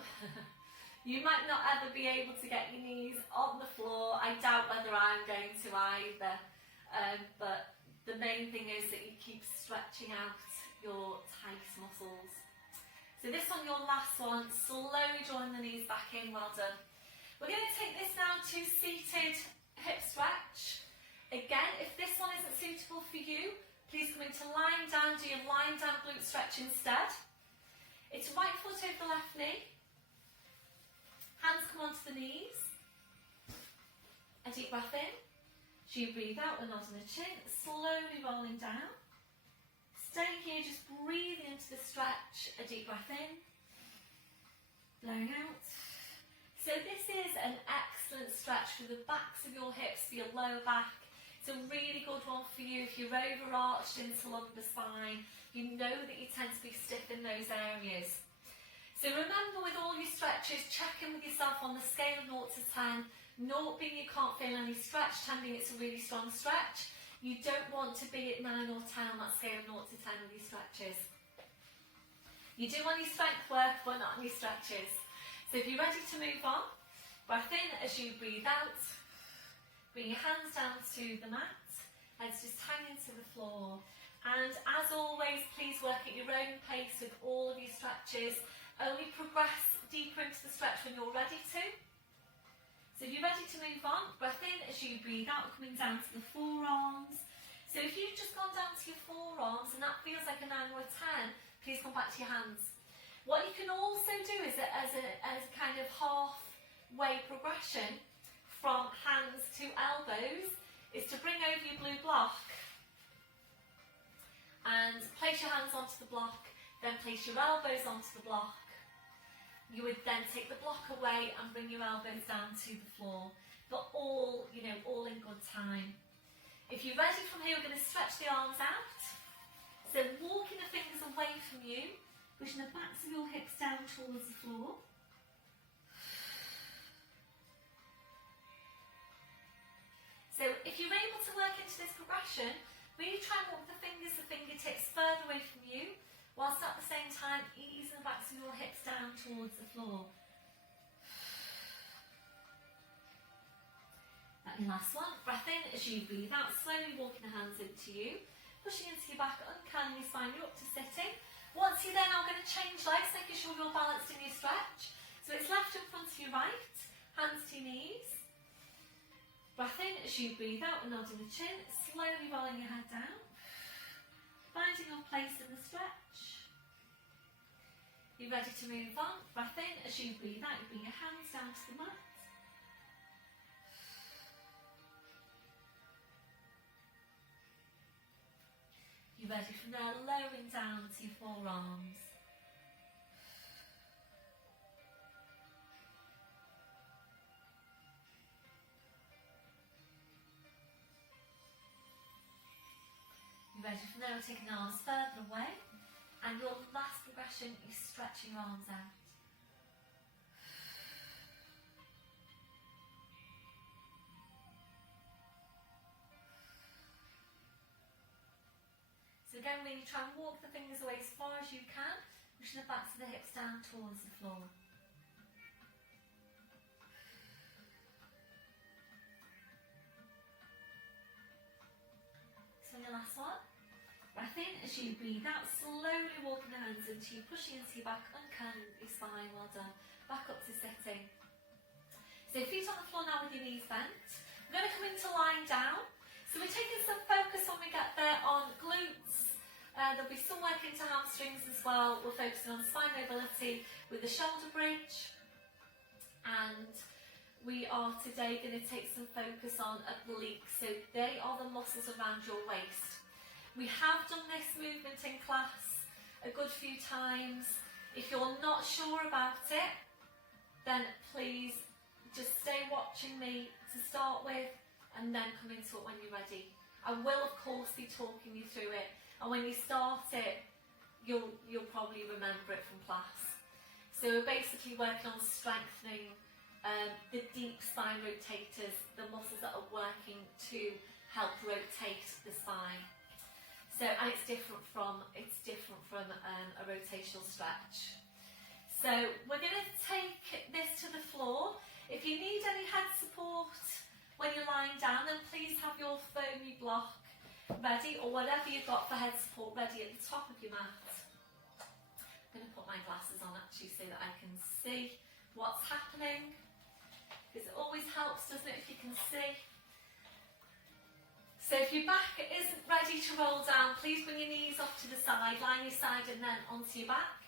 you might not ever be able to get your knees on the floor. I doubt whether I'm going to either. But the main thing is that you keep stretching out your tight muscles. So this one, your last one, slowly drawing the knees back in, well done. We're going to take this now to seated hip stretch. Again, if this one isn't suitable for you, please come into lying down, do your lying down glute stretch instead. It's right foot over the left knee. Hands come onto the knees. A deep breath in. As you breathe out, a nod on the chin, slowly rolling down. Staying here, just breathing into the stretch, a deep breath in, blowing out. So this is an excellent stretch for the backs of your hips, for your lower back. It's a really good one for you if you're overarched into lumbar spine. You know that you tend to be stiff in those areas. So remember, with all your stretches, check in with yourself on the scale of 0 to 10. 0 being you can't feel any stretch, 10 being it's a really strong stretch. You don't want to be at 9 or 10 on that scale of 0 to 10 with your stretches. You do want your strength work, but not on your stretches. So if you're ready to move on, breath in as you breathe out. Bring your hands down to the mat. Heads just hanging to the floor. And as always, please work at your own pace with all of your stretches. Only progress deeper into the stretch when you're ready to. So if you're ready to move on, breath in as you breathe out, coming down to the forearms. So if you've just gone down to your forearms and that feels like a 9 or a 10, please come back to your hands. What you can also do is as a kind of halfway progression from hands to elbows is to bring over your blue block and place your hands onto the block, then place your elbows onto the block. You would then take the block away and bring your elbows down to the floor, but all, you know, all in good time. If you're ready from here, we're going to stretch the arms out. So walking the fingers away from you, pushing the backs of your hips down towards the floor. So if you're able to work into this progression, really try and walk the fingers, the fingertips further away from you, whilst at the same time easing the backs of your hips down towards the floor. And last one, breath in as you breathe out, slowly walking the hands into you, pushing into your back, uncurling your spine, you're up to sitting. Once you then are going to change legs, making sure you're balanced in your stretch. So it's left in front to your right, hands to your knees. Breath in as you breathe out, and nodding the chin, slowly rolling your head down. Finding your place in the stretch. You're ready to move on. Breath in as you breathe out. You bring your hands down to the mat. You're ready from there, lowering down to your forearms. Ready from there, we're taking the arms further away, and your last progression is stretching your arms out. slowly try and walk the fingers away as far as you can, pushing the backs of the hips down towards the floor. So your last one. Breath in as you breathe out, slowly walking the hands into you, pushing into your back, uncurling your spine, well done. Back up to sitting. So feet on the floor now with your knees bent. We're going to come into lying down. So we're taking some focus when we get there on glutes. There'll be some work into hamstrings as well. We're focusing on spine mobility with the shoulder bridge. And we are today going to take some focus on obliques. So they are the muscles around your waist. We have done this movement in class a good few times. If you're not sure about it, then please just stay watching me to start with and then come into it when you're ready. I will of course be talking you through it, and when you start it, you'll probably remember it from class. So we're basically working on strengthening the deep spine rotators, the muscles that are working to help rotate the spine. So, and it's different from a rotational stretch. So we're going to take this to the floor. If you need any head support when you're lying down, then please have your foamy block ready, or whatever you've got for head support ready at the top of your mat. I'm going to put my glasses on actually so that I can see what's happening, because it always helps, doesn't it, if you can see. So if your back isn't ready to roll down, please bring your knees off to the side, lie on your side and then onto your back.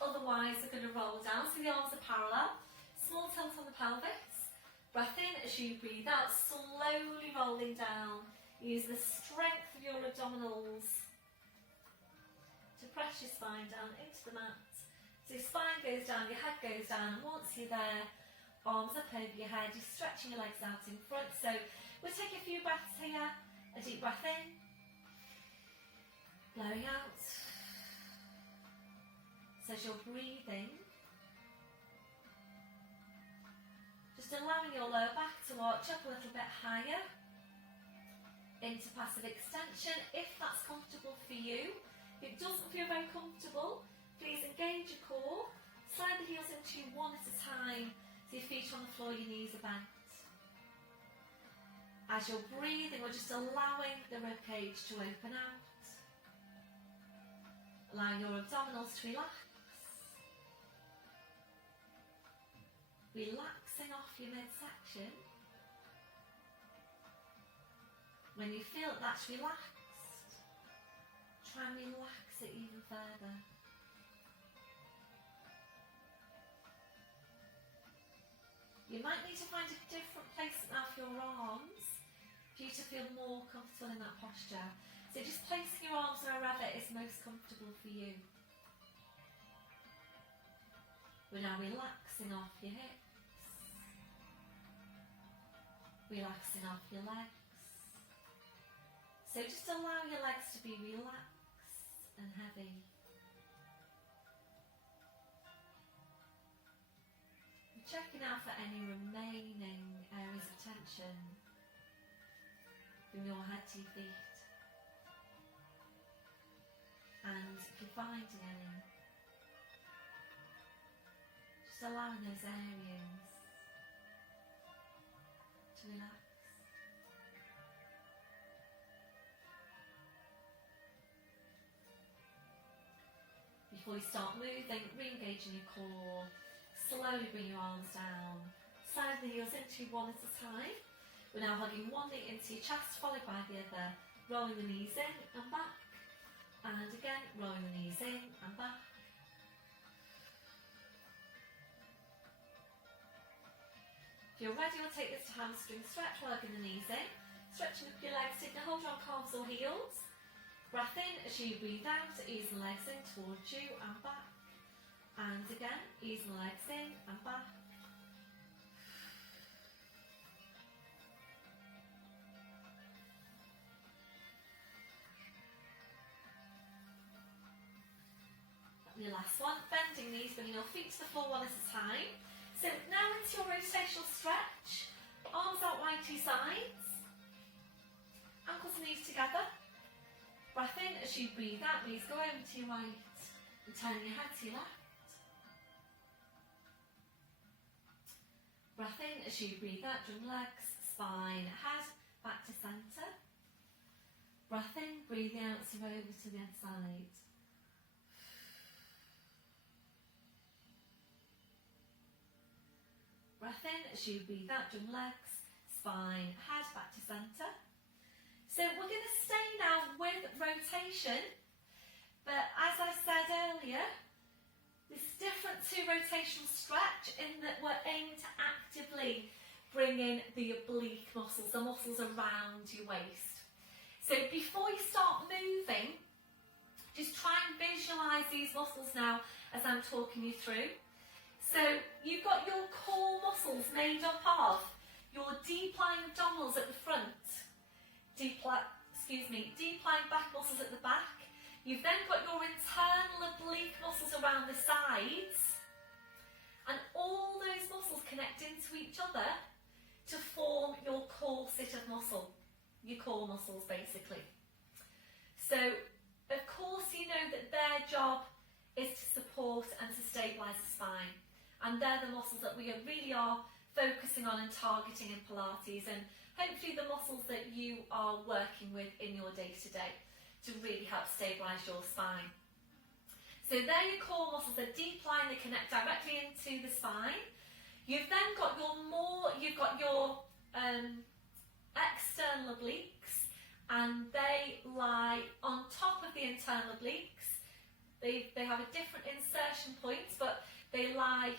Otherwise they're going to roll down, so the arms are parallel. Small tilt on the pelvis. Breath in as you breathe out, slowly rolling down. Use the strength of your abdominals to press your spine down into the mat. So your spine goes down, your head goes down, and once you're there, arms up over your head, you're stretching your legs out in front. So we'll take a few breaths here. A deep breath in, blowing out. So as you're breathing, just allowing your lower back to arch up a little bit higher into passive extension, if that's comfortable for you. If it doesn't feel very comfortable, please engage your core, slide the heels into you one at a time, so your feet on the floor, your knees are bent. As you're breathing, we're just allowing the ribcage to open out. Allowing your abdominals to relax. Relaxing off your midsection. When you feel that that's relaxed, try and relax it even further. You might need to find a different placement now for your arms for you to feel more comfortable in that posture. So just placing your arms wherever is most comfortable for you. We're now relaxing off your hips, relaxing off your legs. So just allow your legs to be relaxed and heavy. Checking out for any remaining areas of tension from your head to your feet. And if you're finding any, just allowing those areas to relax. Before you start moving, re-engaging your core. Slowly bring your arms down, slide the heels into one at a time. We're now hugging one knee into your chest, followed by the other, rolling the knees in and back, and again, rolling the knees in and back. If you're ready, we'll take this to hamstring stretch, hugging the knees in, stretching up your legs, so you can hold your calves or heels. Breath in as you breathe out, ease the legs in towards you and back. And again, ease the legs in and back. And your last one, bending knees, bringing your feet to the floor one at a time. So now into your rotational stretch. Arms out wide to your sides. Ankles and knees together. Breath in as you breathe out, please go over to your right and turn your head to your left. Breath in as you breathe out, your legs, spine, head, back to centre. Breath in, breathing out, so over to the other side. Breath in as you breathe out, your legs, spine, head, back to centre. So we're going to stay now with rotation, but as I said earlier, this is different to rotational stretch in that we're aimed to actively bring in the oblique muscles, the muscles around your waist. So before you start moving, just try and visualise these muscles now as I'm talking you through. So you've got your core muscles made up of your deep lying abdominals at the front, deep lying back muscles at the back. You've then got your internal oblique muscles around the sides, and all those muscles connect into each other to form your corset of muscle, your core muscles basically. So of course you know that their job is to support and to stabilise the spine, and they're the muscles that we really are focusing on and targeting in Pilates, and hopefully the muscles that you are working with in your day-to-day to really help stabilise your spine. So they're your core muscles, they're deep lying, they connect directly into the spine. You've then got your external obliques, and they lie on top of the internal obliques. They have a different insertion point, but they lie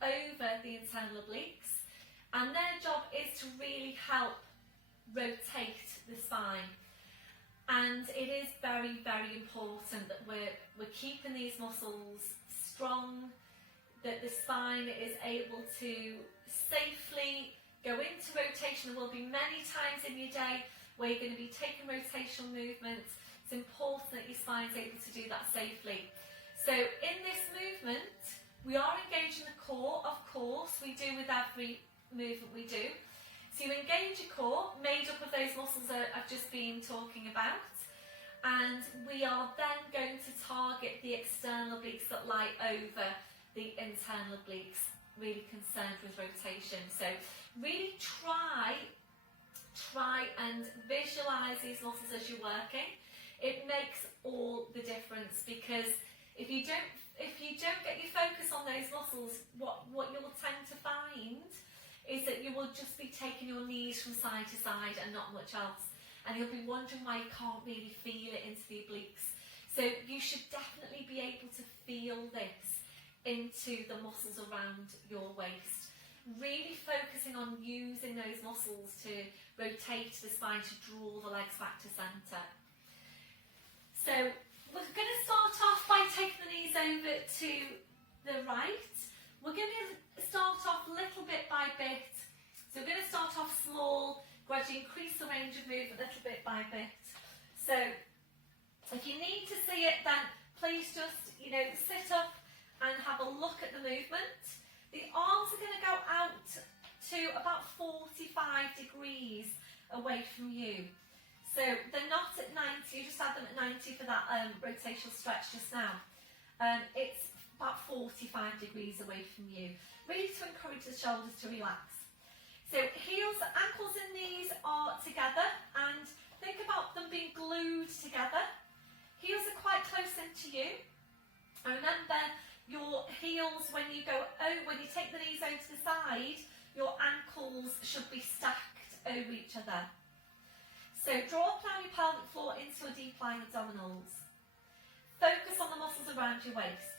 over the internal obliques, and their job is to really help rotate the spine. And it is very, very important that we're keeping these muscles strong, that the spine is able to safely go into rotation. There will be many times in your day where you're going to be taking rotational movements. It's important that your spine is able to do that safely. So in this movement, we are engaging the core, of course, we do with every movement we do. So you engage your core, made up of those muscles that I've just been talking about, and we are then going to target the external obliques that lie over the internal obliques, really concerned with rotation. So really try and visualise these muscles as you're working. It makes all the difference, because if you don't get your focus on those muscles, what you'll tend to find is that you will just be taking your knees from side to side and not much else, and you'll be wondering why you can't really feel it into the obliques. So you should definitely be able to feel this into the muscles around your waist, really focusing on using those muscles to rotate the spine, to draw the legs back to centre. So we're going to start off by taking the knees over to the right. We're going to start off little bit by bit. So we're going to start off small, gradually increase the range of movement little bit by bit. So if you need to see it, then please just, sit up and have a look at the movement. The arms are going to go out to about 45 degrees away from you. So they're not at 90, you just had them at 90 for that rotational stretch just now. It's about 45 degrees away from you, really to encourage the shoulders to relax. So heels, ankles and knees are together, and think about them being glued together. Heels are quite close into you. And remember, your heels, when you take the knees over to the side, your ankles should be stacked over each other. So draw up down your pelvic floor into your deep lying abdominals. Focus on the muscles around your waist.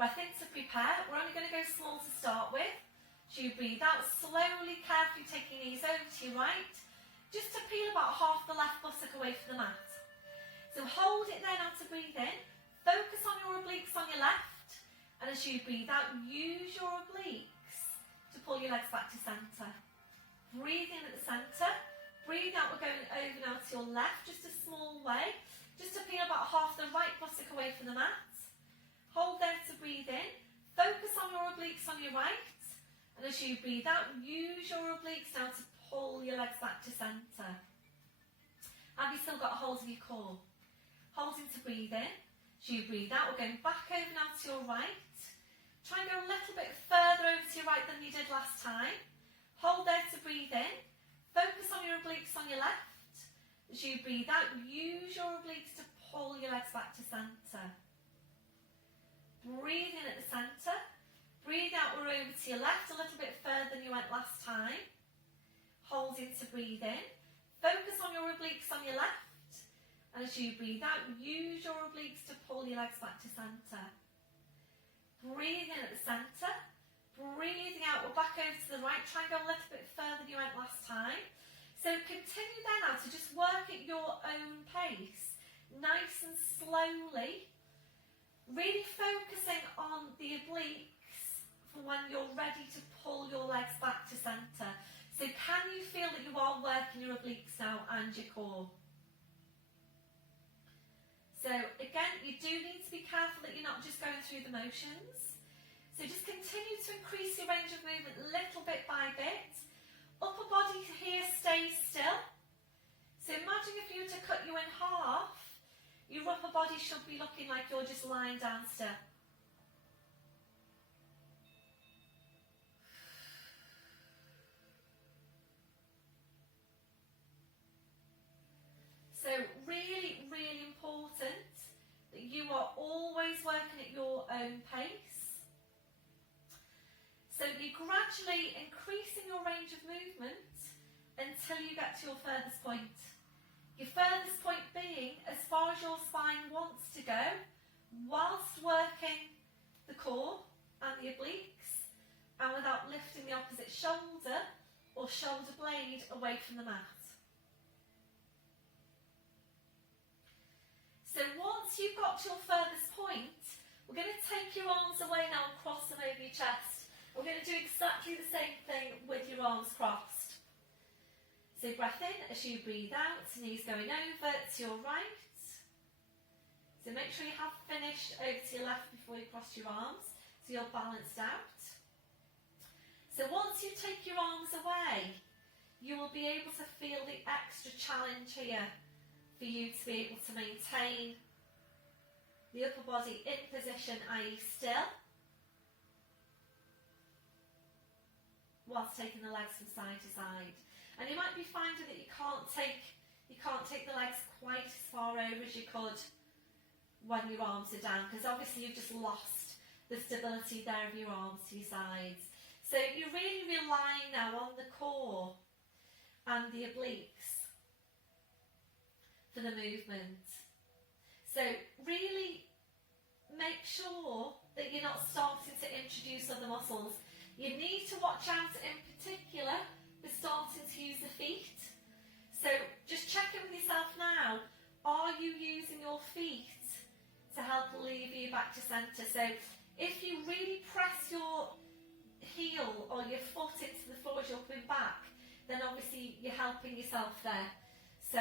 Breath in to prepare. We're only going to go small to start with. So you breathe out slowly, carefully taking your knees over to your right, just to peel about half the left buttock away from the mat. So hold it there now to breathe in. Focus on your obliques on your left, and as you breathe out, use your obliques to pull your legs back to centre. Breathe in at the centre. Breathe out, we're going over now to your left, just a small way, just to peel about half the right buttock away from the mat. Hold there to breathe in. Focus on your obliques on your right, and as you breathe out, use your obliques now to pull your legs back to centre. Have you still got a hold of your core? holding to breathe in. As you breathe out, we're going back over now to your right. Try and go a little bit further over to your right than you did last time. Hold there to breathe in. Focus on your obliques on your left. As you breathe out, use your obliques to pull your legs back to centre. Breathe in at the centre. Breathe out, we're over to your left a little bit further than you went last time. Holding to breathe in. Focus on your obliques on your left. And as you breathe out, use your obliques to pull your legs back to centre. Breathe in at the centre. Breathing out, we're back over to the right. Try and go a little bit further than you went last time. So continue then now to just work at your own pace, nice and slowly, really focusing on the obliques for when you're ready to pull your legs back to centre. So can you feel that you are working your obliques now and your core? So again, you do need to be careful that you're not just going through the motions. So just continue to increase your range of movement little bit by bit. Upper body here stays still. So imagine if you were to cut you in half, your upper body should be looking like you're just lying down still. So really, really important that you are always working at your own pace. So you're gradually increasing your range of movement until you get to your furthest point. Your furthest point being as far as your spine wants to go, whilst working the core and the obliques, and without lifting the opposite shoulder or shoulder blade away from the mat. So once you've got to your furthest point, we're going to take your arms away now and cross them over your chest. We're going to do exactly the same thing with your arms crossed. So breath in as you breathe out, knees going over to your right. So make sure you have finished over to your left before you cross your arms, so you're balanced out. So once you take your arms away, you will be able to feel the extra challenge here for you to be able to maintain the upper body in position, i.e. still, whilst taking the legs from side to side. And you might be finding that you can't take the legs quite as far over as you could when your arms are down, because obviously you've just lost the stability there of your arms to your sides. So you're really relying now on the core and the obliques for the movement. So really make sure that you're not starting to introduce other muscles. You need to watch out in particular for starting to use the feet. So just check in with yourself now. Are you using your feet to help lever you back to centre? So if you really press your heel or your foot into the floor as you're coming back, then obviously you're helping yourself there. So,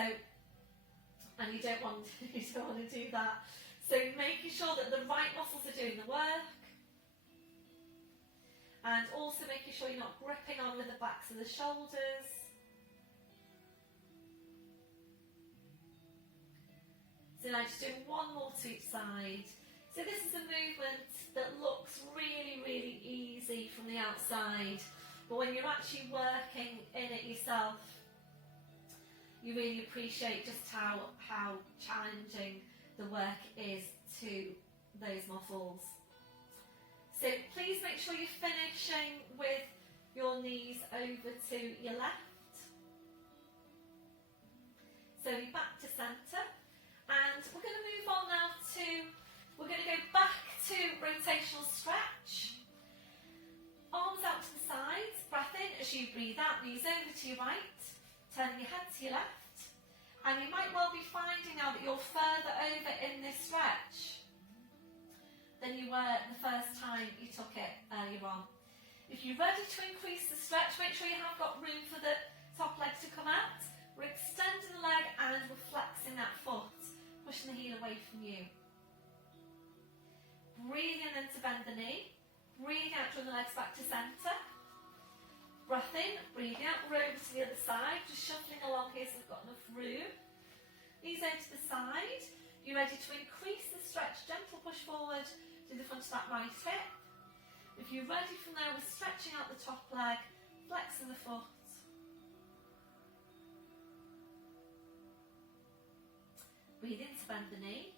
and you don't want to do that. So making sure that the right muscles are doing the work. And also making sure you're not gripping on with the backs of the shoulders. So now just doing one more to each side. So this is a movement that looks really, really easy from the outside, but when you're actually working in it yourself, you really appreciate just how challenging the work is to those muscles. So please make sure you're finishing with your knees over to your left. So you're back to centre. And we're going to move on now we're going to go back to rotational stretch. Arms out to the sides, breath in as you breathe out, knees over to your right, turning your head to your left. And you might well be finding now that you're further over in this stretch than you were the first time you took it earlier on. If you're ready to increase the stretch, make sure you have got room for the top leg to come out. We're extending the leg and we're flexing that foot, pushing the heel away from you. Breathe in to bend the knee. Breathe out, drawing the legs back to centre. Breath in, breathe out, we're over to the other side, just shuffling along here so we've got enough room. Knees over to the side. You're ready to increase the stretch, gentle push forward to the front of that right hip. If you're ready from there, we're stretching out the top leg, flexing the foot. Breathe in to bend the knee.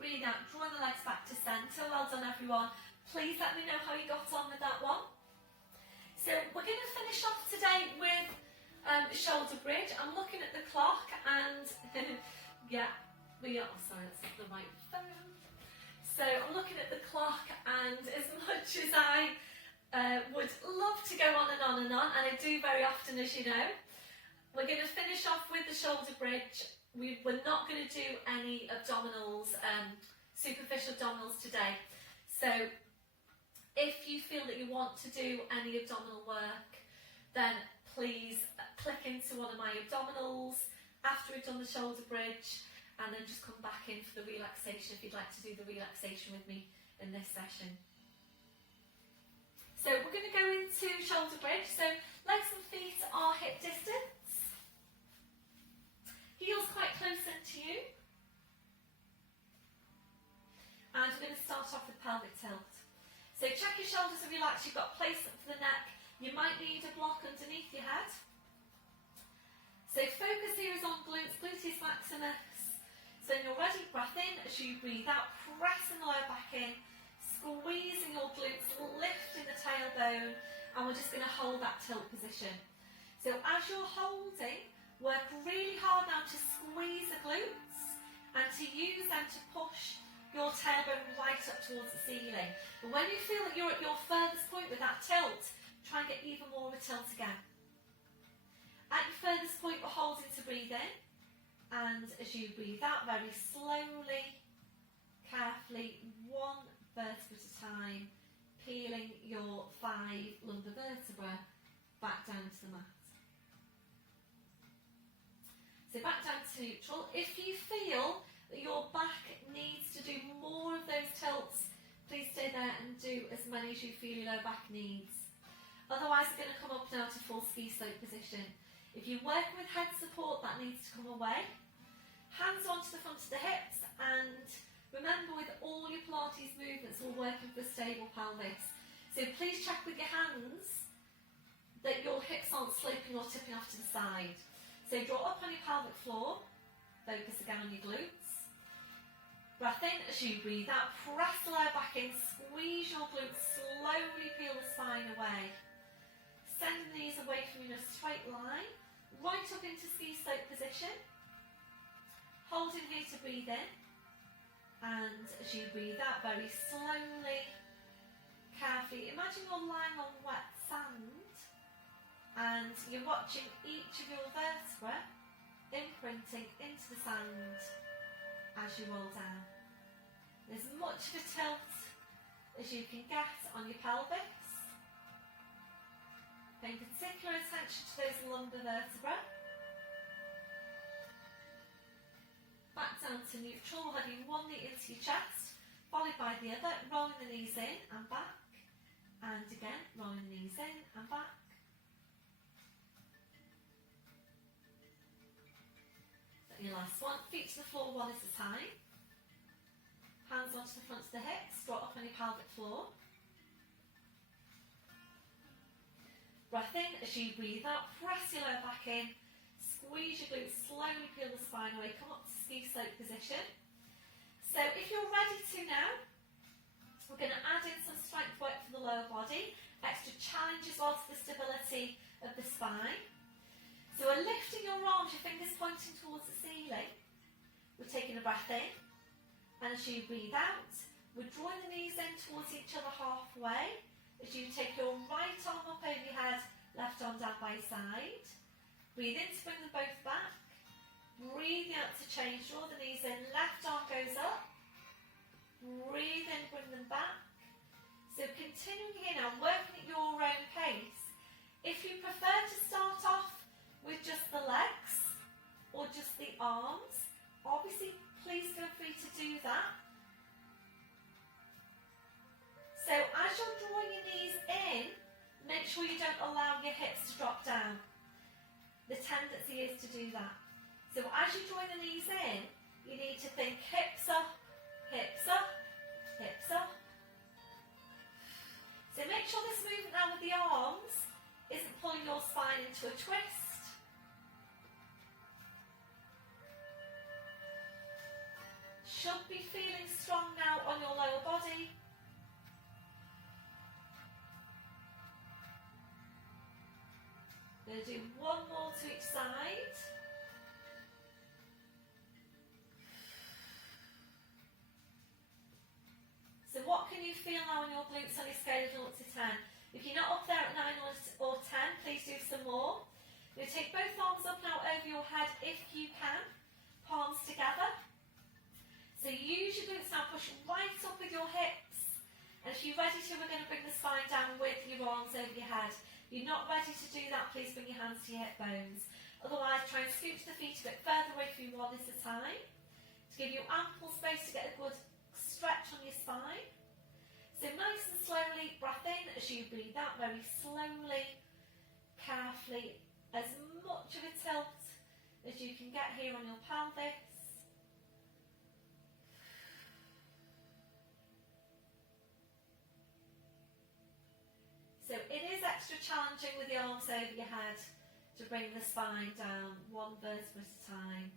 Breathe out, drawing the legs back to centre. Well done everyone. Please let me know how you got on with that one. So we're going to finish off today with shoulder bridge. I'm looking at the clock and yeah, we are, sorry, that's not the right phone. So I'm looking at the clock, and as much as I would love to go on, and I do very often, as you know, we're going to finish off with the shoulder bridge. We're not going to do any abdominals, superficial abdominals today. So if you feel that you want to do any abdominal work, then please click into one of my abdominals after we've done the shoulder bridge, and then just come back in for the relaxation if you'd like to do the relaxation with me in this session. So we're going to go into shoulder bridge. So legs and feet are hip distance. Heels quite close to you. And we're going to start off with pelvic tilt. So check your shoulders are relaxed, you've got placement for the neck. You might need a block underneath your head. So focus here is on glutes, gluteus maximus. So when you're ready, breath in as you breathe out, pressing the lower back in, squeezing your glutes, lifting the tailbone, and we're just going to hold that tilt position. So as you're holding, work really hard now to squeeze the glutes and to use them to push your tailbone right up towards the ceiling. And when you feel that you're at your furthest point with that tilt, try and get even more of a tilt again. At your furthest point, we're holding to breathe in. And as you breathe out, very slowly, carefully, one vertebra at a time, peeling your 5 lumbar vertebrae back down to the mat. So back down to neutral. If you feel that your back needs to do more of those tilts, please stay there and do as many as you feel your lower back needs. Otherwise, we're going to come up now to full ski slope position. If you're working with head support, that needs to come away. Hands onto the front of the hips, and remember with all your Pilates movements, we're working for a stable pelvis. So please check with your hands that your hips aren't sloping or tipping off to the side. So draw up on your pelvic floor, focus again on your glutes. Breath in as you breathe out, press the lower back in, squeeze your glutes, slowly peel the spine away. Send the knees away from you in a straight line, right up into ski slope position. Holding here to breathe in, and as you breathe out very slowly, carefully, imagine you're lying on wet sand and you're watching each of your vertebrae imprinting into the sand as you roll down. As much of a tilt as you can get on your pelvis. Paying particular attention to those lumbar vertebrae. Back down to neutral, heading one knee into your chest, followed by the other, rolling the knees in and back, and again, rolling the knees in and back. And your last one, feet to the floor one at a time. Hands onto the front of the hips, draw up on your pelvic floor. Breath in as you breathe out, press your lower back in, squeeze your glutes, slowly peel the spine away, come up to ski slope position. So if you're ready to now, we're going to add in some strength work for the lower body, extra challenge as well to the stability of the spine. So we're lifting your arms, your fingers pointing towards the ceiling. We're taking a breath in, and as you breathe out, we're drawing the knees in towards each other halfway. As you take your right arm up over your head, left arm down by your side. Breathe in to bring them both back. Breathe out to change, draw the knees in, left arm goes up. Breathe in, bring them back. So continuing here now, working at your own pace. If you prefer to start off with just the legs or just the arms, obviously please feel free to do that. So as you're drawing your knees in, make sure you don't allow your hips to drop down. The tendency is to do that. So as you draw the knees in, you need to think hips up, hips up, hips up. So make sure this movement now with the arms isn't pulling your spine into a twist. Should be feeling strong now on your lower body. Going to do one more to each side. So what can you feel now on your glutes on a scale of 0 to 10? If you're not up there at 9 or 10, please do some more. You'll take both arms up now over your head if you can. Palms together. So use your glutes now, push right up with your hips. And if you're ready to, we're going to bring the spine down with your arms over your head. If you're not ready to do that, please bring your hands to your hip bones. Otherwise, try and scoot the feet a bit further away from you one at a time, to give you ample space to get a good stretch on your spine. So nice and slowly, breath in as you breathe out, very slowly, carefully, as much of a tilt as you can get here on your pelvis. So it is extra challenging with the arms over your head to bring the spine down one vertebra at a time.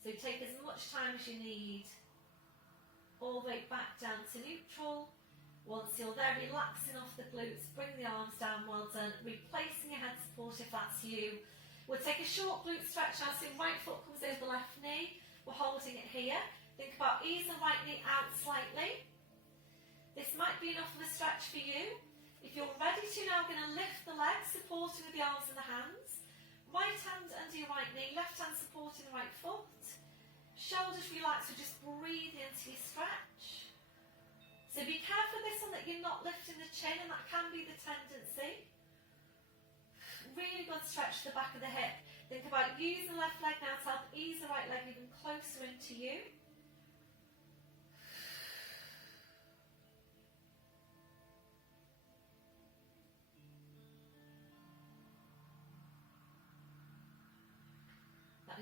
So take as much time as you need, all the way back down to neutral. Once you're there, relaxing off the glutes, bring the arms down, well done. Replacing your head support if that's you. We'll take a short glute stretch now, so right foot comes over the left knee. We're holding it here. Think about ease the right knee out slightly. This might be enough of a stretch for you. If you're ready to now, we're going to lift the legs, supporting with the arms and the hands. Right hand under your right knee, left hand supporting the right foot. Shoulders relaxed, so just breathe into your stretch. So be careful this one that you're not lifting the chin, and that can be the tendency. Really good stretch to the back of the hip. Think about using the left leg now to help ease the right leg even closer into you.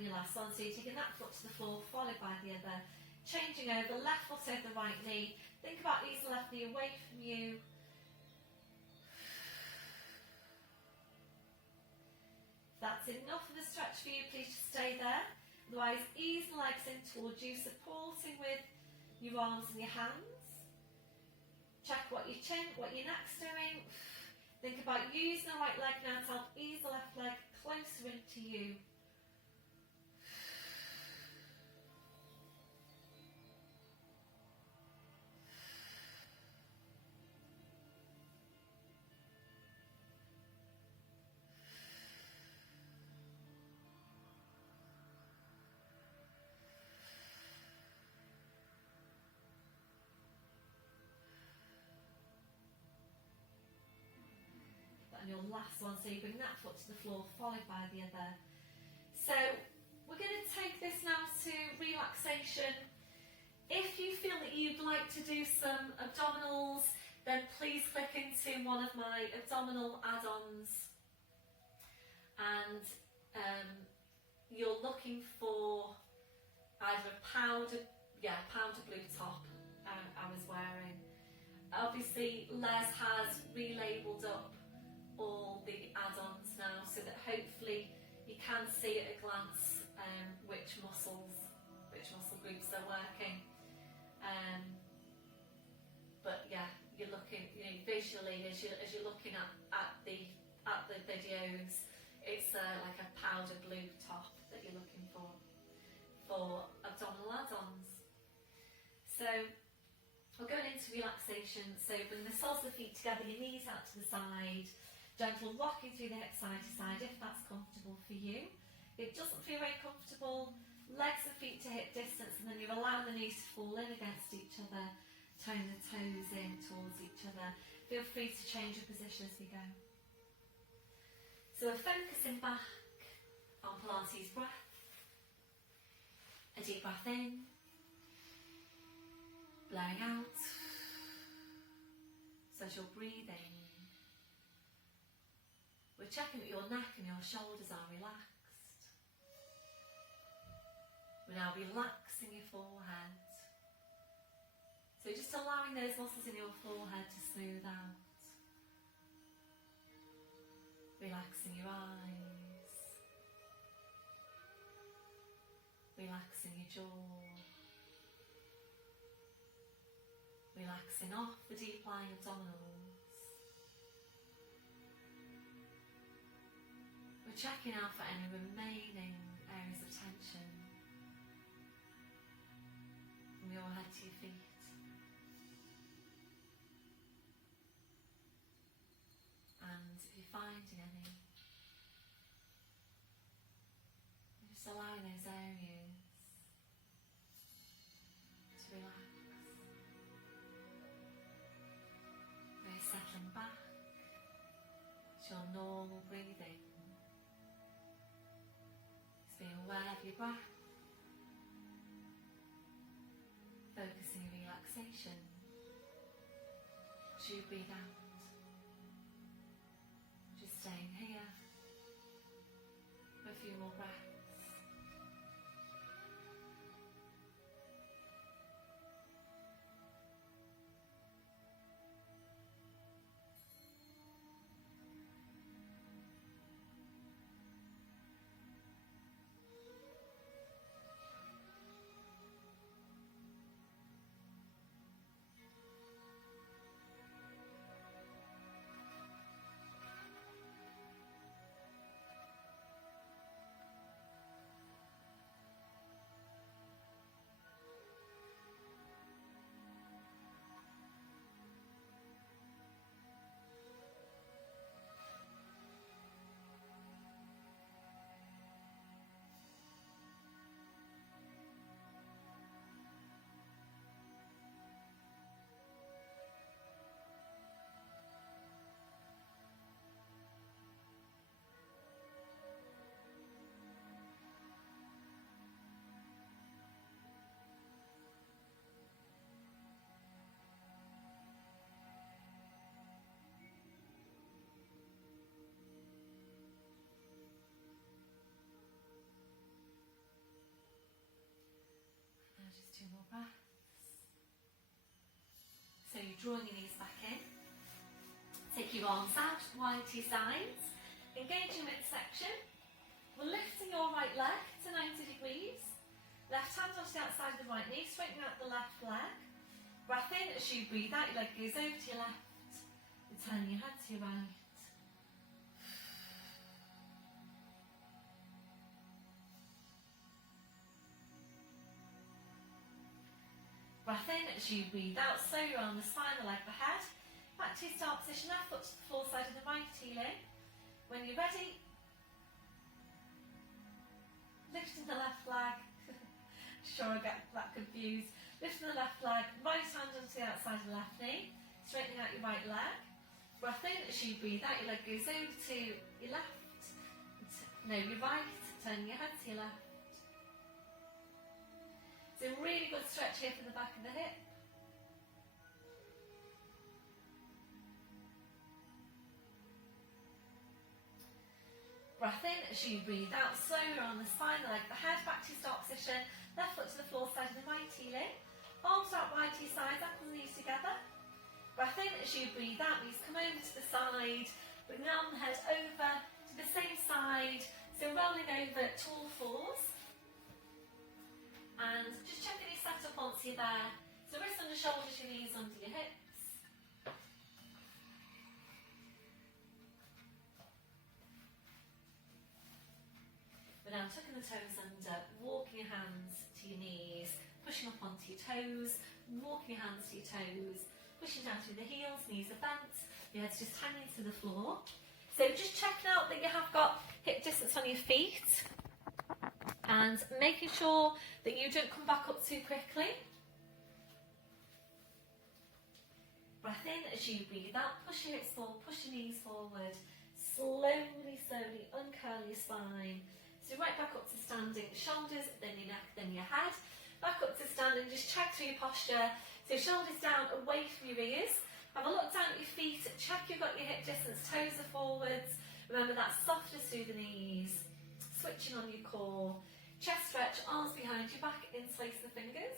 Your last one, so you're taking that foot to the floor, followed by the other, changing over, left foot over the right knee. Think about easing the left knee away from you. If that's enough of a stretch for you, please just stay there. Otherwise, ease the legs in towards you, supporting with your arms and your hands. Check what your chin, what your neck's doing. Think about using the right leg now to help ease the left leg closer into you. And your last one, so you bring that foot to the floor, followed by the other. So we're going to take this now to relaxation. If you feel that you'd like to do some abdominals, then please click into one of my abdominal add-ons. And you're looking for either a powder blue top I was wearing. Obviously, Les has relabeled up all the add-ons now, so that hopefully you can see at a glance which muscle groups they're working. But yeah, you're looking, visually as you're looking at the videos, it's like a powder blue top that you're looking for abdominal add-ons. So we're going into relaxation. So bring the soles of the feet together, your knees out to the side. Gentle rocking through the hip side to side if that's comfortable for you. If it doesn't feel very comfortable, legs and feet to hip distance, and then you're allowing the knees to fall in against each other, tone the toes in towards each other. Feel free to change your position as we go. So we're focusing back on Pilates breath. A deep breath in, blowing out. So as you're breathing, we're checking that your neck and your shoulders are relaxed. We're now relaxing your forehead. So just allowing those muscles in your forehead to smooth out. Relaxing your eyes. Relaxing your jaw. Relaxing off the deep lying abdominals. We're checking out for any remaining areas of tension from your head to your feet. And if you're finding any, just allowing those areas to relax. Really settling back to your normal breathing. Just being aware of your breath. Focusing on relaxation as you breathe out. Just staying here for a few more breaths. Just 2 more breaths. So you're drawing your knees back in. Take your arms out wide to your sides. Engaging midsection. We're lifting your right leg to 90 degrees. Left hand onto the outside of the right knee, straightening out the left leg. Breath in as you breathe out, your leg goes over to your left. And turn your head to your right. Breath in as you breathe out, slowly around the spine, the leg, the head. Back to your start position, left foot to the floor side of the right heeling. When you're ready, lifting the left leg. Sure, I get that confused. Lifting the left leg, right hand onto the outside of the left knee, straightening out your right leg. Breath in as you breathe out, your leg goes over to your left, no, your right, turning your head to your left. So really good stretch here for the back of the hip. Breath in as you breathe out, slowly on the spine, the leg, the head, back to your start position, left foot to the floor side of the right heeling. Arms out wide to your sides, ankles and knees together. Breath in as you breathe out, knees come over to the side, bring the arm and head over to the same side, so rolling over to all fours. And just checking your setup once you're there. So wrists under shoulders, your knees under your hips. We're now tucking the toes under, walking your hands to your knees, pushing up onto your toes, walking your hands to your toes, pushing down through the heels, knees are bent, your head's just hanging to the floor. So just checking out that you have got hip distance on your feet. And making sure that you don't come back up too quickly. Breath in as you breathe out, push your hips forward, push your knees forward. Slowly, slowly uncurl your spine. So right back up to standing, shoulders, then your neck, then your head. Back up to standing, just check through your posture. So shoulders down, away from your ears. Have a look down at your feet, check you've got your hip distance, toes are forwards. Remember that softness through the knees. Switching on your core. Chest stretch, arms behind your back, interlace the fingers.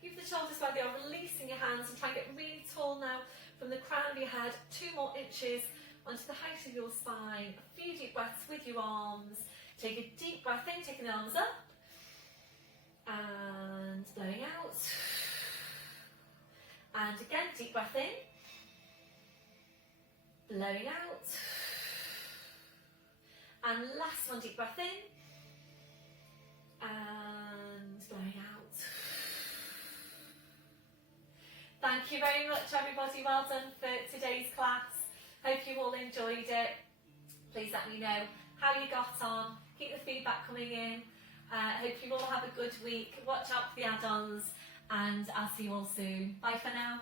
Keep the shoulders where they are, releasing your hands, and try and get really tall now from the crown of your head, 2 more inches onto the height of your spine. A few deep breaths with your arms. Take a deep breath in, taking the arms up, and blowing out. And again, deep breath in, blowing out. And last one, deep breath in, and blowing out. Thank you very much, everybody. Well done for today's class. Hope you all enjoyed it. Please let me know how you got on. Keep the feedback coming in. Hope you all have a good week. Watch out for the add-ons, and I'll see you all soon. Bye for now.